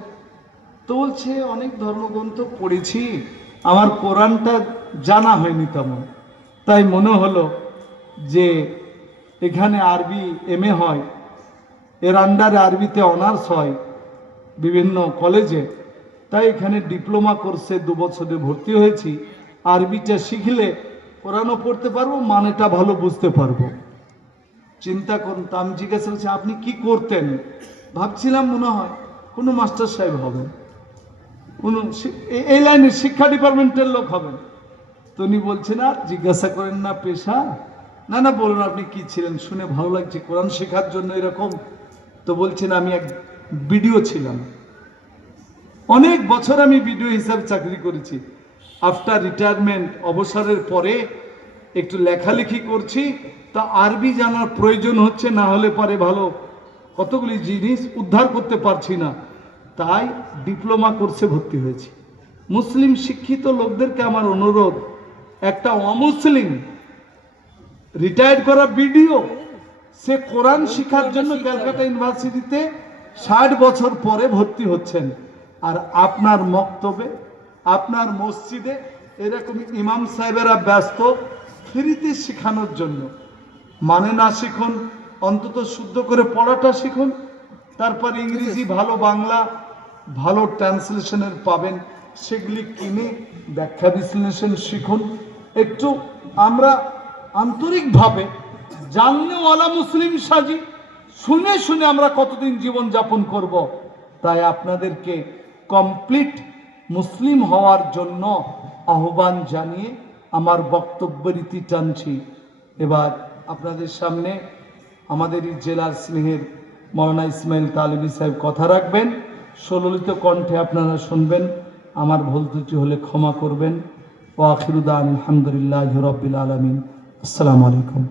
তো বলছে অনেক ধর্মগ্রন্থ পড়েছি, আমার কোরআনটা জানা হয়নি তেমন, তাই মনে হলো যে এখানে আরবি MA হয়, এর আন্ডারে আরবিতে অনার্স হয় বিভিন্ন কলেজে, তাই এখানে ডিপ্লোমা কোর্সে 2 বছরে ভর্তি হয়েছি। আরবিটা শিখলে কোরআনও পড়তে পারবো, মানেটা ভালো বুঝতে পারবো। চিন্তা করুন। তো আমি জিজ্ঞাসা করছি আপনি কি করতেন? ভাবছিলাম মনে হয় কোনো মাস্টার সাহেব হবেন, কোনো এই লাইনের শিক্ষা ডিপার্টমেন্টের লোক হবেন। তো উনি বলছেন আর জিজ্ঞাসা করেন না পেশা, না না বলুন আপনি কি ছিলেন, শুনে ভালো লাগছে, কোরআন শেখার জন্য এরকম। তো বলছেন আমি এক ভিডিও ছিলাম, অনেক বছর আমি ভিডিও হিসাবে চাকরি করেছি। আফটার রিটায়ারমেন্ট, অবসরের পরে একটু লেখালেখি করছি, তা আরবি জানার প্রয়োজন হচ্ছে, না হলে পরে ভালো কতগুলি জিনিস উদ্ধার করতে পারছি না, তাই ডিপ্লোমা কোর্সে ভর্তি হয়েছি। মুসলিম শিক্ষিত লোকদেরকে আমার অনুরোধ, একটা অমুসলিম রিটায়ার্ড করা ভিডিও, সে কোরআন শিক্ষার জন্য ক্যালকাটা ইউনিভার্সিটিতে 60 বছর পরে ভর্তি হচ্ছেন, আর আপনার মক্তবে, আপনার মসজিদে এরকম ইমাম সাহেবেরা ব্যস্ত ফ্রিতে শেখানোর জন্য। মানে না শিখুন, অন্তত শুদ্ধ করে পড়াটা শিখুন, তারপর ইংরেজি ভালো, বাংলা ভালো ট্রান্সলেশনের পাবেন, সেগুলি কিনে ব্যাখ্যা বিশ্লেষণ শিখুন। একটু আমরা আন্তরিকভাবে জাননেওয়ালা মুসলিম সাজি, শুনে শুনে আমরা কতদিন জীবন যাপন করব। তাই আপনাদেরকে কমপ্লিট মুসলিম হওয়ার জন্য আহ্বান জানিয়ে আমার বক্তব্যের ইতি টানছি। এবার আপনাদের সামনে আমাদের এই জেলার স্নেহের মৌলানা ইসমাইল তালেবী সাহেব কথা রাখবেন, সুললিত কণ্ঠে আপনারা শুনবেন। আমার ভুল ত্রুটি হলে ক্ষমা করবেন। ওয়া আখিরু দাওয়ানা আলহামদুলিল্লাহি রাব্বিল আলামিন। আসসালামু আলাইকুম।